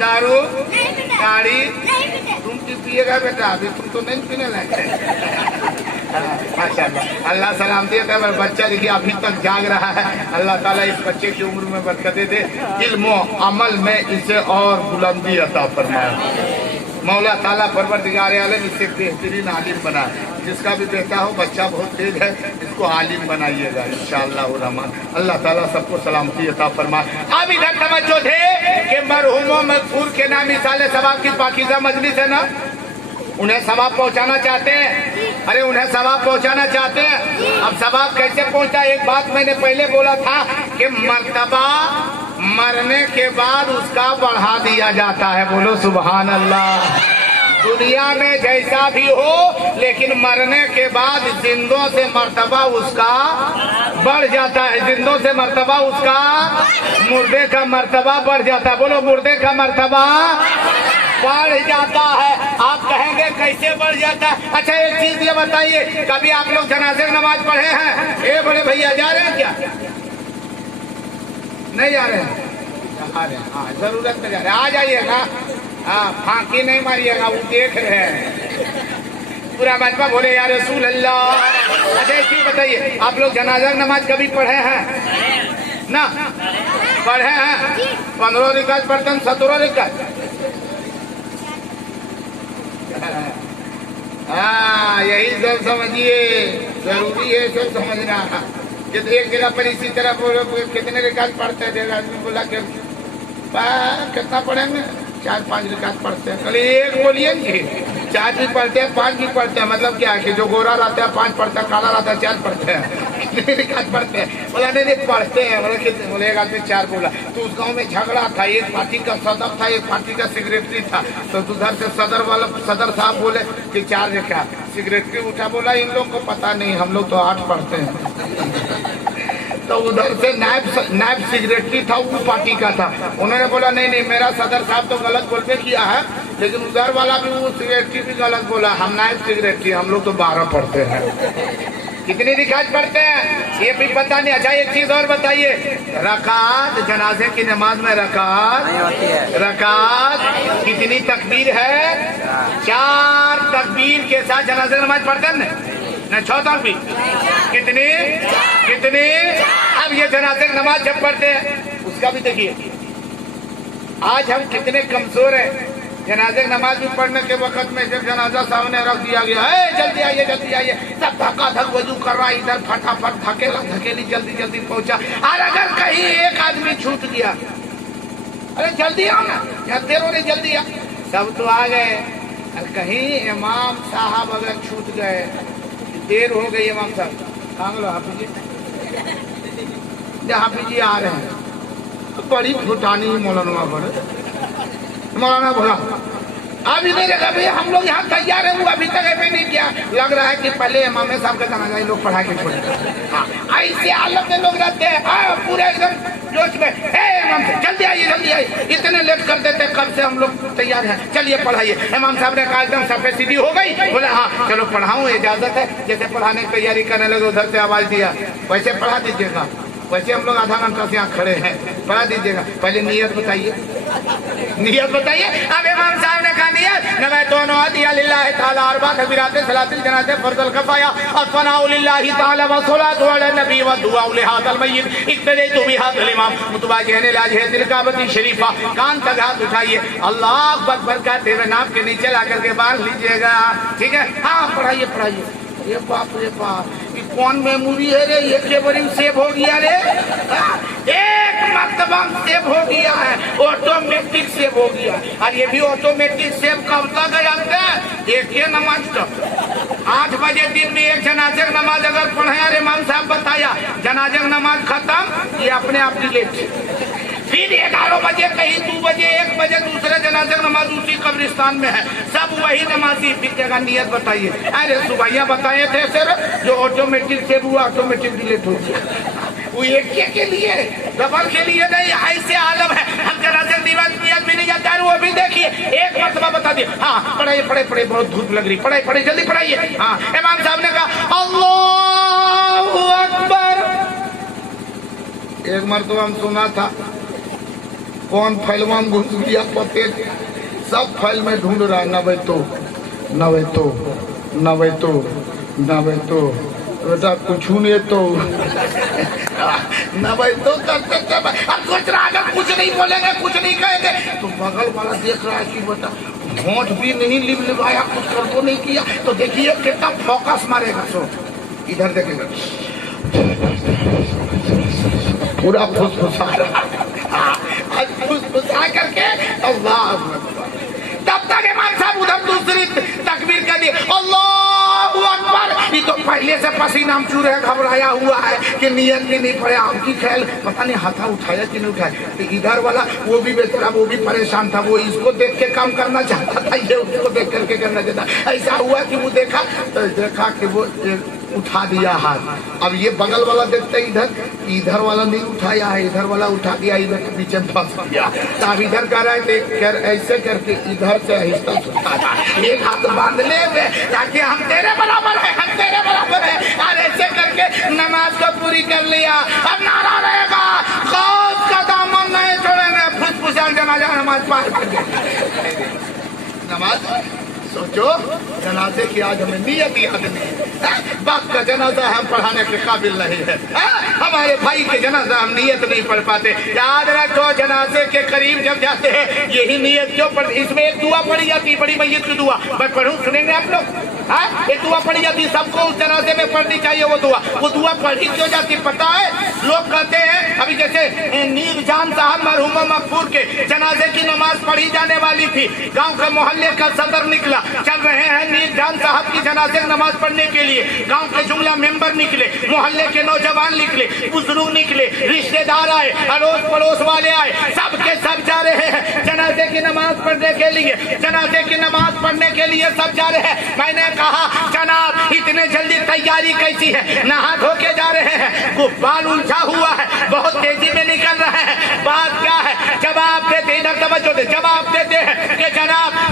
दारू गाड़ी तुम की पिएगा बेटा? अभी तुम तो नहीं पीने लगे। माशाअल्लाह, अल्लाह सलामती है। बच्चा देखिए अभी तक जाग रहा है, अल्लाह ताला इस बच्चे की उम्र में बरकतें दे, इल्म अमल में इसे और बुलंदी अता फरमाए। मौला ताला परवरदिगार आलम इससे बेहतरीन आलिम बनाए। जिसका भी बेटा हो बच्चा बहुत तेज है, इसको आलिम बनाइएगा इंशाअल्लाह रहमान। अल्लाह ताला सबको सलामती अता फरमाए। अब इधर तवज्जो थे कि मरहूमों मगफूर के नाम मिसाल सवाब की पाकीज़ा मजलिस है ना, उन्हें सवाब पहुंचाना चाहते हैं। अरे उन्हें सवाब पहुंचाना चाहते हैं। अब सवाब कैसे पहुंचा? एक बात मैंने पहले बोला था कि मर्तबा मरने के बाद उसका बढ़ा दिया जाता है। बोलो सुभान अल्लाह। दुनिया में जैसा भी हो, लेकिन मरने के बाद जिंदों से मर्तबा उसका बढ़ जाता है। जिंदों से मर्तबा उसका, मुर्दे का मर्तबा बढ़ जाता है। बोलो मुर्दे का मर्तबा बढ़ जाता है। आप कहेंगे कैसे बढ़ जाता है? अच्छा एक चीज ये बताइए, कभी आप लोग जनाजे की नमाज पढ़े हैं? ए बड़े भैया जा रहे हैं क्या? नहीं जा रहे हैं? आ रहे हैं। हाँ जरूरत में जा रहे हैं, आ जाइएगा। हाँ फांकी नहीं मारिएगा, वो देख रहे हैं। पूरा मजमा बोले या रसूल अल्लाह। अच्छा एक चीज बताइए, आप लोग जनाजा की नमाज कभी पढ़े हैं ना? पढ़े हैं? 15 रिकात पढ़ते हैं, 17 रिकात। हाँ यही सब समझिए, जरूरी है सब समझना। जब एक जगह पर इसी तरह कितने रिकात पढ़ते हैं? आदमी बोला कि कितना पढ़ेंगे? 4-5 रिकात पढ़ते हैं। कल एक बोलिए जी, 4 भी पढ़ते हैं 5 भी पढ़ते हैं। मतलब क्या है कि जो गोरा रहता है 5 पढ़ता है, काला रहता है 4 पढ़ते हैं। कितने रिकात पढ़ते हैं? बोला नहीं पढ़ते हैं। बोला कितने? बोले एक आदमी 4 बोला। तो उस गांव में झगड़ा था, एक पार्टी का सदर था, एक पार्टी का सेक्रेटरी था। तो उधर से सदर साहब बोले कि 4 रिकात। सेक्रेटरी उठा बोला इन लोग को पता नहीं, हम लोग तो 8 पढ़ते हैं। तो उधर से नायब सेक्रेटरी था, वो पार्टी का था। उन्होंने बोला नहीं मेरा सदर साहब तो गलत बोलते किया है, लेकिन उधर वाला भी वो सेक्रेटरी भी गलत बोला। हम नायब सेक्रेटरी, हम लोग तो 12 पढ़ते हैं। कितनी रिकात पढ़ते हैं ये भी पता नहीं। अच्छा एक चीज और बताइए, रकात जनाजे की नमाज में रकात कितनी तकबीर है? 4 तकबीर के साथ जनाजे की नमाज पढ़ते हैं ना 6 तकबीर कितने। अब ये जनाजे की नमाज जब पढ़ते हैं उसका भी देखिए, आज हम कितने कमजोर हैं। जनाजे नमाज भी पढ़ने के वक्त में जब जनाजा सामने रख दिया गया है, जल्दी आइए, सब धक्का धक वजू कर रहा है, इधर फटाफट धकेली जल्दी पहुंचा। और अगर कहीं एक आदमी छूट गया, अरे जल्दी आओ ना, क्या देर हो रही, जल्दी आ। सब तो आ गए, और कहीं इमाम साहब अगर छूट गए, देर हो गई, इमाम साहब मांग लो हाफिज जी आ रहे हैं, बड़ी फुटानी मौलाना बोला अभी नहीं रहेगा भैया, हम लोग यहाँ तैयार है, वो अभी तक ऐसे नहीं किया। लग रहा है कि पहले इमाम साहब का जनाजा लोग पढ़ा के छोड़े। ऐसे हालत में लोग रहते हैं पूरे एकदम जोश में, इमाम साहब जल्दी आइए, इतने लेट कर देते, कब से हम लोग तैयार हैं, चलिए पढ़ाइए। इमाम साहब ने कहा एकदम सफेद सीधी हो गई, बोले हाँ चलो पढ़ाऊँ, इजाजत है। जैसे पढ़ाने की तैयारी करने लगे उधर से आवाज दिया, वैसे पढ़ा दीजिएगा। वैसे हम लोग आधा घंटा से यहाँ खड़े हैं, पढ़ा दीजिएगा। पहले नियत बताइए। अब इमाम साहब ने कहा नियत नवैतु अनुदिया लिल्लाहि ताला अरबा कबीरात सलातिल जनाज़े फर्ज़ल कफ़ाया अस्सलाउ लिल्लाहि ताला व सलातु अला नबी व दुआउ लिहाज़ल मय्यित इक्तदयतु बिहाज़ल इमाम मुतवाजिहन इला जिहतिल काबती शरीफा। कान तक हाथ उठाइए, अल्लाह अकबर कहते हुए नाक के नीचे ला करके बांध लीजिएगा, ठीक है। हाँ पढ़ाइए। ये बाप रे बाप, ये कौन मेमोरी है रे, ये के बड़ी सेव हो गया रे, एक मरतबा सेव हो गया है, ऑटोमेटिक सेव हो गया। और ये भी ऑटोमेटिक सेव कब तक है? एक ये नमाज तक 8 बजे दिन में एक जनाजे की नमाज अगर पढ़े, इमाम साहब बताया जनाजे की नमाज खत्म, ये अपने आप डिलीट। फिर 11 बजे, कहीं 2 बजे, 1 बजे दूसरे जनाजे की नमाज उसी कब्रिस्तान में है, सब वही नमाजी। फिर जगह नियत बताइए। अरे सुबह बताए थे सर, जो ऑटोमेटिक सेव हुआ ऑटोमेटिक डिलीट हो गया, वो एक के लिए डबल के लिए नहीं। ऐसे आलम है, हम जनाजे की नियत भी नहीं जाता है, वो भी देखिए एक मरतबा बता दिए। हाँ पढ़ाइए, बहुत धूप लग रही, पढ़ाई जल्दी पढ़ाइए। हाँ इमाम साहब ने कहा अल्लाहू अकबर। एक मरतबा हम सुना था, कौन फैलवा में घुस गया पते, सब फैल में ढूंढ रहा, नवे तो बेटा कुछ नहीं तो नवे तो करते अब सोच रहा अगर कुछ नहीं बोलेंगे, कुछ नहीं कहेंगे, तो बगल वाला देख रहा है कि बेटा होंठ भी नहीं लिपाया, कुछ कर तो नहीं किया, तो देखिए कितना फोकस मारेगा। सो इधर देखेगा, पूरा फुसफुसा रहा, फुसफुसा करके अल्लाह। तब तक इमाम साहब उधर दूसरी तकबीर कर दी, अल्लाहू अकबर। ये तो पहले से पसीना चूर है, घबराया हुआ है कि नियत भी नहीं पड़े। आपकी ख्याल पता नहीं हाथा उठाया कि नहीं उठाया। तो इधर वाला वो भी बेचारा, वो भी परेशान था, वो इसको देख के काम करना चाहता था, ये उसको देख करके करना चाहता। ऐसा हुआ कि वो देखा कि वो उठा दिया हाथ। अब ये बगल वाला देखते इधर वाला नहीं उठाया है, इधर वाला उठा दिया, इधर के पीछे फंस गया। तो अब इधर कर रहे थे, ऐसे करके इधर से आहिस्ता उठाया, एक हाथ बांध ले ताकि हम तेरे बराबर है, और ऐसे करके नमाज को पूरी कर लिया। अब नारा रहेगा, गौस का दामन नहीं छोड़ेंगे, फुसफुसा जनाजा नमाज पार कर गए। नमाज सोचो, जनाजे की आज हमें नियत याद नहीं, बाप का जनाजा हम पढ़ाने के काबिल नहीं है, हमारे भाई के जनाजा हम नियत नहीं पढ़ पाते। याद रखो, जनाजे के करीब जब जाते हैं यही नियत क्यों पढ़, इसमें एक दुआ पढ़ी जाती, बड़ी मैयत की दुआ, मैं पढ़ूं, सुनेंगे आप लोग? एक दुआ पढ़ी जाती, सबको उस जनाजे में पढ़नी चाहिए वो दुआ पढ़ी क्यों जाती पता है? लोग कहते हैं, अभी जैसे नीर जान साहब मरहूम मकफूर के जनाजे की नमाज पढ़ी जाने वाली थी, गांव के मोहल्ले का सदर निकला, चल रहे हैं नीर जान साहब की जनाजे नमाज पढ़ने के लिए, गांव के जुमला मेंबर निकले, मोहल्ले के नौजवान निकले, बुजुर्ग निकले, रिश्तेदार आए, अड़ोस पड़ोस वाले आए, सब के सब जा रहे हैं जनाजे की नमाज पढ़ने के लिए, जनाजे की नमाज पढ़ने के लिए सब जा रहे हैं। मैंने कहा जनाब इतने जल्दी तैयारी कैसी है? नहा धो के जा रहे हैं, गुब्बार उलझा हुआ है, बहुत तेजी में निकल रहे हैं, बात क्या है? जवाब देते, इधर तवज्जो दे, जवाब देते हैं कि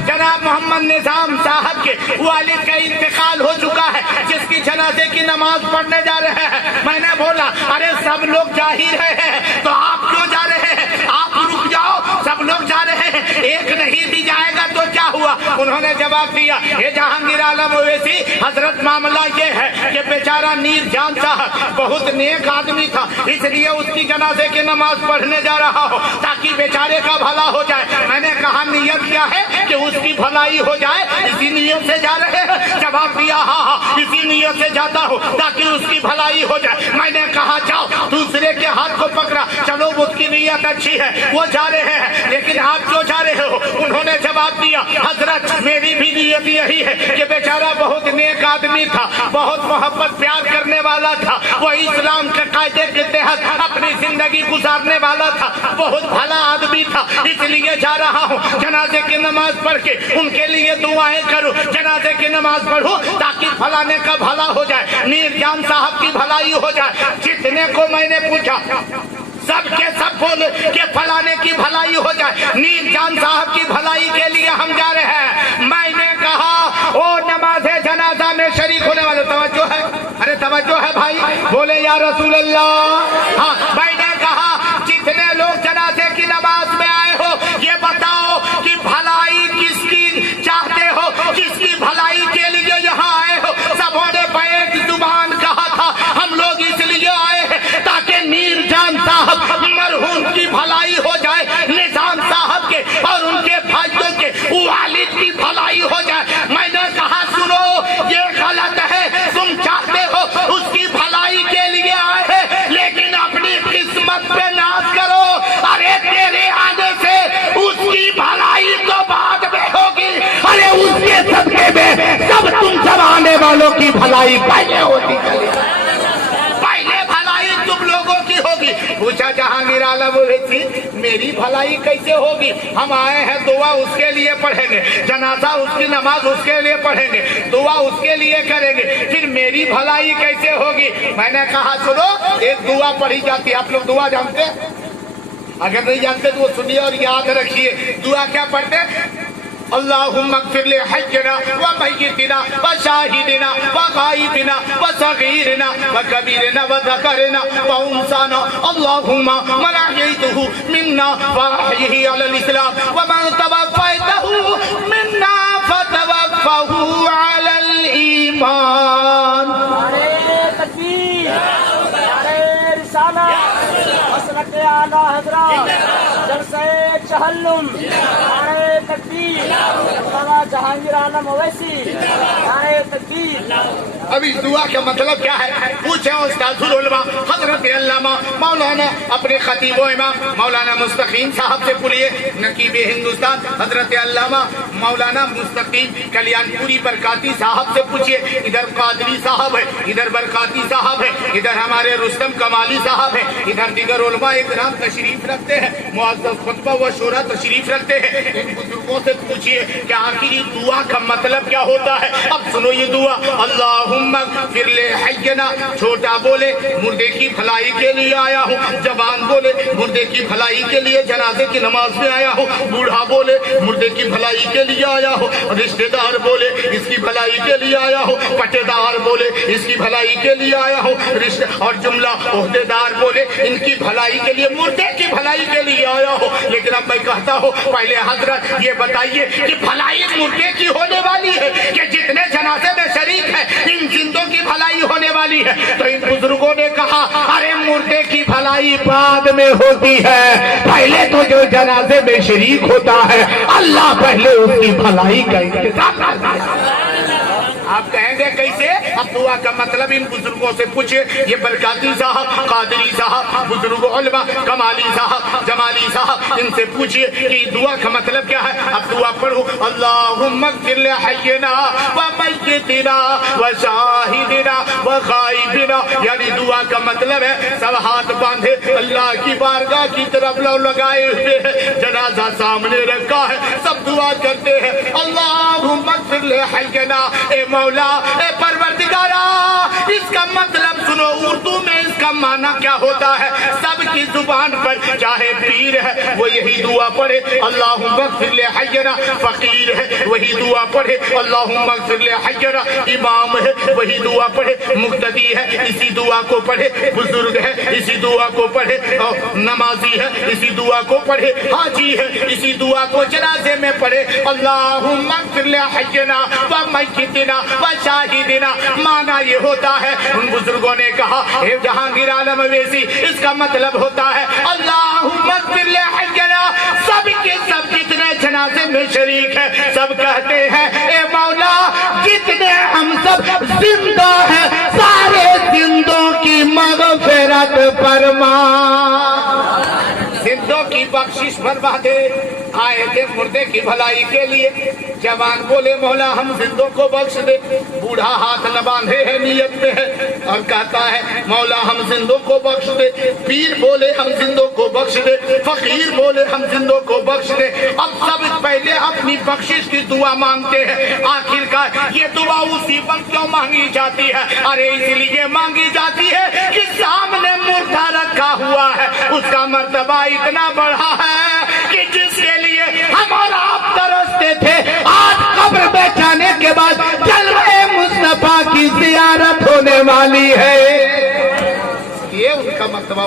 जनाब मोहम्मद محمد نظام صاحب کے والد کا انتقال ہو چکا ہے، جس کی جنازے کی نماز پڑھنے جا رہے ہیں۔ میں نے بولا ارے سب لوگ جا ہی رہے ہیں تو آپ کیوں جا رہے ہیں؟ آپ رک جاؤ، سب لوگ جا رہے ہیں، ایک نہیں بھی جائے گا تو کیا ہوا؟ انہوں نے جواب دیا یہ جہانگیر عالم اویسی حضرت معاملہ یہ ہے کہ بیچارہ میر جان صاحب بہت نیک آدمی تھا، اس لیے اس کی جنازے کی نماز پڑھنے جا رہا ہو تاکہ بیچارے کا بھلا ہو جائے۔ میں نے کہا نیت کیا ہے کہ اس کی بھلائی ہو جائے، اسی نیت سے جا رہے ہیں؟ جواب دیا ہاں اسی نیت سے جاتا ہوں تاکہ اس کی بھلائی ہو جائے۔ میں نے کہا جاؤ، دوسرے کے ہاتھ کو پکڑا، چلو اس کی نیت اچھی ہے وہ جا رہے ہیں، لیکن آپ کیوں جا رہے ہو؟ انہوں نے جواب دیا حضرت میری بھی نیت یہی ہے کہ بیچارہ بہت نیک آدمی تھا، بہت محبت پیار کرنے والا تھا، وہ اسلام کے قاعدے کے تحت اپنی زندگی گزارنے والا تھا، بہت بھلا آدمی تھا، اس لیے جا رہا ہوں جنازے کی نماز پڑھ کے ان کے لیے دعائیں کروں، جنازے کی نماز پڑھوں تاکہ فلانے کا بھلا ہو جائے، میر جان صاحب کی بھلائی ہو جائے۔ جتنے کو میں نے پوچھا سب کے سب بولے کہ فلانے کی بھلائی ہو جائے، میر جان صاحب کی بھلائی کے لیے ہم جا رہے ہیں۔ میں نے کہا او نماز جنازہ میں شریک ہونے والے توجہ ہے، ارے توجہ ہے بھائی، بولے یا رسول اللہ۔ ہاں میں نے کہا جتنے لوگ جنازے کی نماز میں آئے ہو یہ بتاؤ کہ بھلائی کس کی چاہتے ہو، کس کی بھلائی کے لیے یہاں آئے ہو؟ سبوں نے بیک زبان کہا تھا ہم لوگ اس لیے آئے ہیں تاکہ میر جان صاحب مرحوم کی بھلائی ہو جائے، نظام صاحب کے اور ان کے بھائیوں کے والد کی بھلائی ہو جائے۔ میں نے کہا سنو یہ غلط ہے، تم چاہتے ہو اس کی بھلائی کے لیے آئے ہیں لیکن اپنی قسمت پہ ناز کرو، ارے تیرے آنے سے اس کی بھلائی تو بعد میں ہوگی، ارے اس کے صدقے میں سب تم سب آنے والوں کی بھلائی پہلے ہوتی چلی، پہلے بھلائی تم لوگوں کی ہوگی۔ پوچھا جہانگیر عالم اویسی میری بھلائی کیسے ہوگی؟ ہم آئے ہیں دعا اس کے لیے پڑھیں گے، جنازہ اس کی نماز اس کے لیے پڑھیں گے، دعا اس کے لیے کریں گے، پھر میری بھلائی کیسے ہوگی؟ میں نے کہا سنو ایک دعا پڑھی جاتی ہے، آپ لوگ دعا جانتے ہیں؟ اگر نہیں جانتے تو وہ سنیے اور یاد رکھیے۔ دعا کیا پڑھتے ہیں؟ اللہم اغفر لحینا ومیتنا وشاہدنا وغائبنا وصغیرنا وکبیرنا وذکرنا وانسانا اللہم من احییتہ منا فاحیہ علی الاسلام ومن توفیتہ منا فتوفہ علی الایمان۔ نعرہ تکبیر، نعرہ رسالت، مسلک اعلیٰ حضرت، جلسہ چہلم، نعرہ تکبیر، مولانا جہانگیر عالم اویسی، نعرہ تکبیر۔ اب اس دعا کا مطلب کیا ہے؟ پوچھیں استاذ العلماء حضرت علامہ مولانا اپنے خطیب و امام مولانا مستقیم صاحب سے پوچھئے، نقیب ہندوستان حضرت علامہ مولانا مستقیم کلیان پوری برکاتی صاحب سے پوچھئے، ادھر قادری صاحب ہے، ادھر برکاتی صاحب ہے، ادھر ہمارے رستم کمالی صاحب ہے، ادھر دیگر علماء اکرام تشریف رکھتے ہیں، معزز خطبہ و شورا تشریف رکھتے ہیں۔ ان بزرگوں سے پوچھئے کہ آخر یہ دعا کا مطلب کیا ہوتا ہے؟ اب سنو یہ دعا، اللہم اغفر لحینا، چھوٹا بولے مردے کی بھلائی کے لیے آیا ہوں، جوان بولے مردے کی بھلائی کے لیے جنازے کی نماز میں آیا ہوں، بوڑھا بولے مردے کی بھلائی کے لیے آیا ہوں، رشتہ دار بولے اس کی بھلائی کے لیے آیا ہوں، پٹے دار بولے اس کی بھلائی کے لیے آیا ہوں، اور جملہ عہدے دار بولے ان کی بھلائی کے لیے، مردے کی بھلائی کے لیے آیا ہوں۔ لیکن اب میں کہتا ہوں پہلے حضرت یہ بتائیے کہ بھلائی مردے کی ہونے والی ہے کہ جتنے جنازے میں شریک ہیں ان زندوں کی بھلائی ہونے والی ہے؟ تو ان بزرگوں نے کہا ارے مردے کی بھلائی بعد میں ہوتی ہے، پہلے تو جو جنازے میں شریک ہوتا ہے اللہ پہلے اس کی بھلائی کا انتظام کرتا ہے۔ آپ کہیں گے کیسے؟ اب دعا کا مطلب ان بزرگوں سے پوچھے، یہ برکاتی صاحب، قادری صاحب، بزرگ علماء، کمالی صاحب، جمالی صاحب، ان سے پوچھئے کہ دعا کا مطلب کیا ہے؟ اب دعا پڑھو، اللہم اغفر لحینا ومیتنا وشاہدنا وغائبنا، یعنی دعا کا مطلب ہے سب ہاتھ باندھے اللہ کی بارگاہ کی طرف لو لگائے ہوئے ہیں، جنازہ سامنے رکھا ہے، سب دعا کرتے ہیں اللہم اغفر لحینا، اے مولا، اے پروردگار प्यारा, इसका मतलब सुनो, उर्दू में इसका माना क्या होता है? सबकी जुबान पर चाहे पीर है वो यही दुआ पढ़े, अल्लाहुम्मा इग़फिर ले हय्यना, फकीर है वही दुआ पढ़े, अल्लाहुम्मा इग़फिर ले हय्यना, इमाम है वही दुआ पढ़े, मुक्तदी है इसी दुआ को पढ़े, बुजुर्ग है इसी दुआ को पढ़े, और नमाजी है इसी दुआ को पढ़े, हाजी है इसी दुआ को जनाजे में पढ़े, अल्लाहुम्मा इग़फिर ले हय्यना व मय्यितना व शाहिदिना। माना ये होता है, उन बुजुर्गों ने कहा, हे जहांगीर आलम अवैसी, इसका मतलब होता है अल्लाहुम्मा इग़फिर ले हय्यना, सब के सब जितने जनाजे में शरीक है सब कहते हैं, ए मौला जितने हम सब जिंदा हैं सारे जिंदों की मग़फ़िरत फरमा, जिंदों की बख्शिश फरमा दे। आए थे मुर्दे की भलाई के लिए, जवान बोले मौला हम जिंदों को बख्श दे, बूढ़ा हाथ न बांधे है नियत में है और कहता है मौला हम जिंदों को बख्श दे, पीर बोले हम जिंदों को बख्श दे, फकीर बोले हम जिंदों को बख्श दे। अब सब पहले अपनी बख्शिश की दुआ मांगते हैं, आखिरकार ये दुआ उसी वक्त क्यों मांगी जाती है? अरे इसलिए मांगी जाती है कि सामने मुर्दा रखा हुआ है, उसका मर्तबा इतना बढ़ा है कि जिसके लिए हम और आप तरसते थे, आज कब्र में जाने के बाद जलवे मुस्तफा की ज़ियारत होने वाली है। ये उनका मर्तबा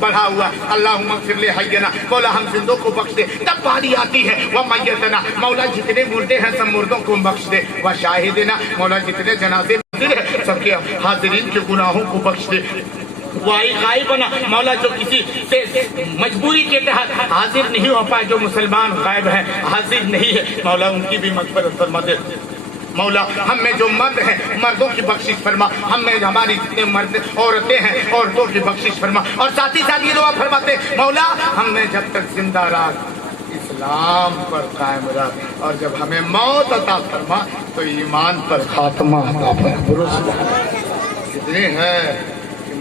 बढ़ा हुआ, अल्लाहुम्मा इग़फिर ले हय्यना, मौला हम जिंदों को बख्श दे। तब बारी आती है व मय्यतना, मौला जितने मुर्दे हैं सब मुर्दों को बख्श दे, व शाहिदिना, मौला जितने जनाजे हैं सबके हाजिरीन के गुनाहों को बख्श दे। गायब बना, मौला जो किसी से मजबूरी के तहत हाजिर नहीं हो पाए, जो मुसलमान गायब है हाजिर नहीं है, मौला उनकी भी मग़फ़िरत फरमा दे। मौला हम में जो मर्द हैं मर्दों की बख्शिश फरमा, हम में हमारी जितने मर्द औरतें हैं औरतों की बख्शिश फरमा, और साथ ही साथ ये दुआ फरमाते मौला हमने जब तक जिंदा रहा इस्लाम पर कायम रहा, और जब हमें मौत अता फरमा तो ईमान पर खात्मा अता फरमा। कितने हैं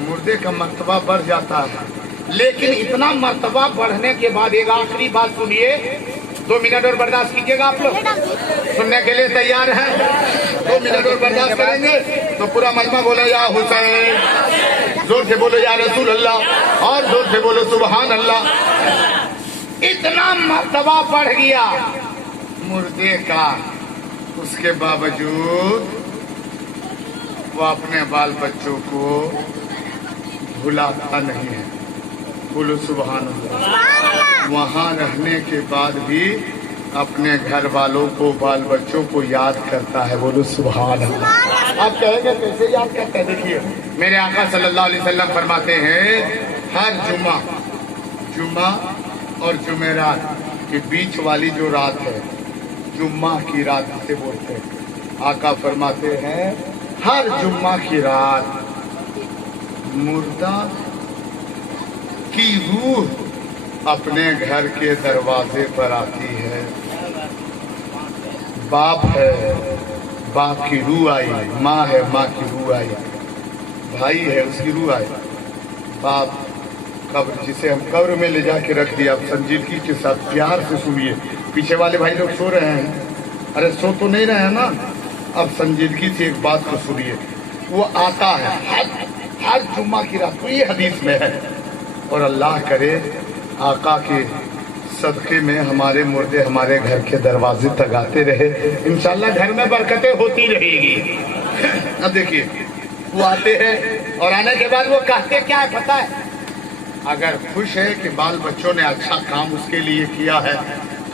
मुर्दे का मर्तबा बढ़ जाता है, लेकिन इतना मर्तबा बढ़ने के बाद एक आखिरी बात सुनिए, 2 मिनट और बर्दाश्त कीजिएगा। आप लोग सुनने के लिए तैयार हैं? 2 मिनट और बर्दाश्त करेंगे तो पूरा मजमा बोले या हुसैन, जोर से बोलो या रसूल अल्लाह, और जोर से बोलो सुबहान अल्लाह। इतना मर्तबा बढ़ गया मुर्दे का, उसके बावजूद वो अपने बाल बच्चों को भुलाता नहीं है, बोलो सुबहान अल्लाह। वहाँ रहने के बाद भी अपने घर वालों को बाल बच्चों को याद करता है, बोलो सुबहान अल्लाह। आप कहेंगे कैसे याद करता है? देखिए मेरे आका सल्लल्लाहु अलैहि वसल्लम फरमाते हैं, हर जुम्मा और जुमेरात के बीच वाली जो रात है, जुम्मा की रात से बोलते हैं, आका फरमाते हैं हर जुम्मा की रात मुर्दा की रूह अपने घर के दरवाजे पर आती है। बाप है, बाप की रूह आई, माँ है, माँ की रूह आई, भाई है, उसकी रूह आई, बाप कब्र, जिसे हम कब्र में ले जाके रख दिया। अब संजीदगी के साथ प्यार से सुनिए, पीछे वाले भाई लोग सो रहे हैं, अरे सो तो नहीं रहे हैं ना, अब संजीदगी से एक बात को सुनिए, वो आता है हर जुम्मा की रात, ये हदीस में है, और अल्लाह करे आका के सदके में हमारे मुर्दे हमारे घर के दरवाजे तक आते रहे, इंशाल्लाह घर में बरकतें होती रहेगी। अब देखिए वो आते हैं और आने के बाद वो कहते क्या है पता है? अगर खुश है कि बाल बच्चों ने अच्छा काम उसके लिए किया है,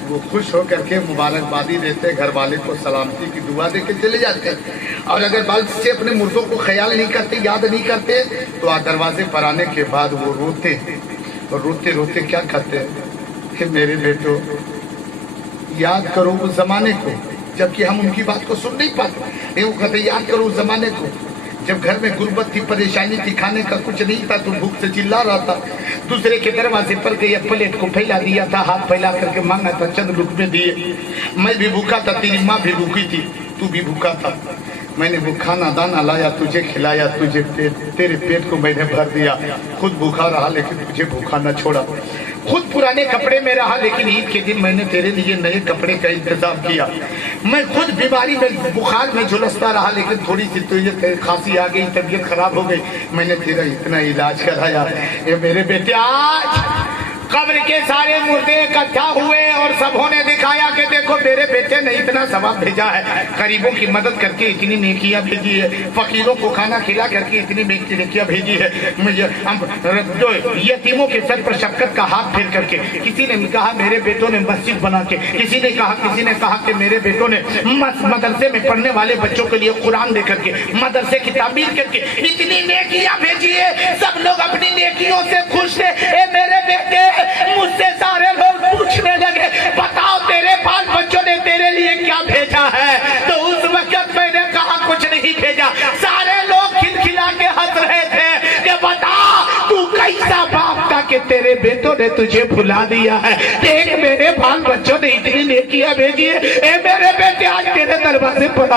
वो खुश होकर के मुबारकबादी देते, घर वाले को सलामती की दुआ दे के चले जाते हैं। और अगर बाल बच्चे अपने मुर्दों को ख्याल नहीं करते, याद नहीं करते, तो दरवाजे पर आने के बाद वो रोते, और रोते रोते क्या कहते हैं कि मेरे बेटो याद करो उस जमाने को, जबकि हम उनकी बात को सुन नहीं पाते। वो कहते याद करो उस जमाने को जब घर में गुर्बत थी, परेशानी थी, खाने का कुछ नहीं था, तो भूख से चिल्ला रहा था, दूसरे के दरवाजे पर गए, प्लेट को फैला दिया था, हाथ फैला करके मांगा था, चंद लुकमे दिए। मैं भी भूखा था, तेरी माँ भी भूखी थी, तू भी भूखा था, मैंने वो खाना दाना लाया, तुझे खिलाया, तेरे पेट को मैंने भर दिया, खुद भूखा रहा लेकिन तुझे भूखा न छोड़ा। खुद पुराने कपड़े में रहा, लेकिन ईद के दिन मैंने तेरे लिए नए कपड़े का इंतजाम किया। मैं खुद बीमारी में बुखार में झुलसता रहा, लेकिन थोड़ी सी तुझे खांसी आ गई, तबीयत खराब हो गई, मैंने तेरा इतना इलाज कराया। ये मेरे बेटे आज कब्र के सारे मुर्दे इकट्ठा हुए और सबों ने दिखाया कि देखो मेरे बेटे ने इतना सवाब भेजा है, गरीबों की मदद करके इतनी नेकियां भेजी है, फकीरों को खाना खिला करके इतनी नेकियां भेजी है, मुझे जो यतीमों के सर पर शफकत का हाथ फेर करके। किसी ने कहा मेरे बेटों ने मस्जिद बना के, किसी ने कहा कि मेरे बेटों ने मदरसे में पढ़ने वाले बच्चों के लिए कुरान दे करके, मदरसे की तामीर करके इतनी नेकियां भेजी है। सब लोग अपनी नेकियों से खुश थे। ए मेरे बेटे, मुझसे सारे लोग पूछने लगे बताओ तेरे बाल बच्चों ने तेरे लिए क्या भेजा है, तो उस वक्त मैंने कहा कुछ नहीं भेजा। सारे लोग खिलखिला के हंस रहे थे कि बता तू कैसा बाप था कि तेरे बेटों ने तुझे भुला दिया है। देख मेरे बाल बच्चों ने इतनी नेकियां भेजी है। ए मेरे बेटे आज तेरे दरवाजे पर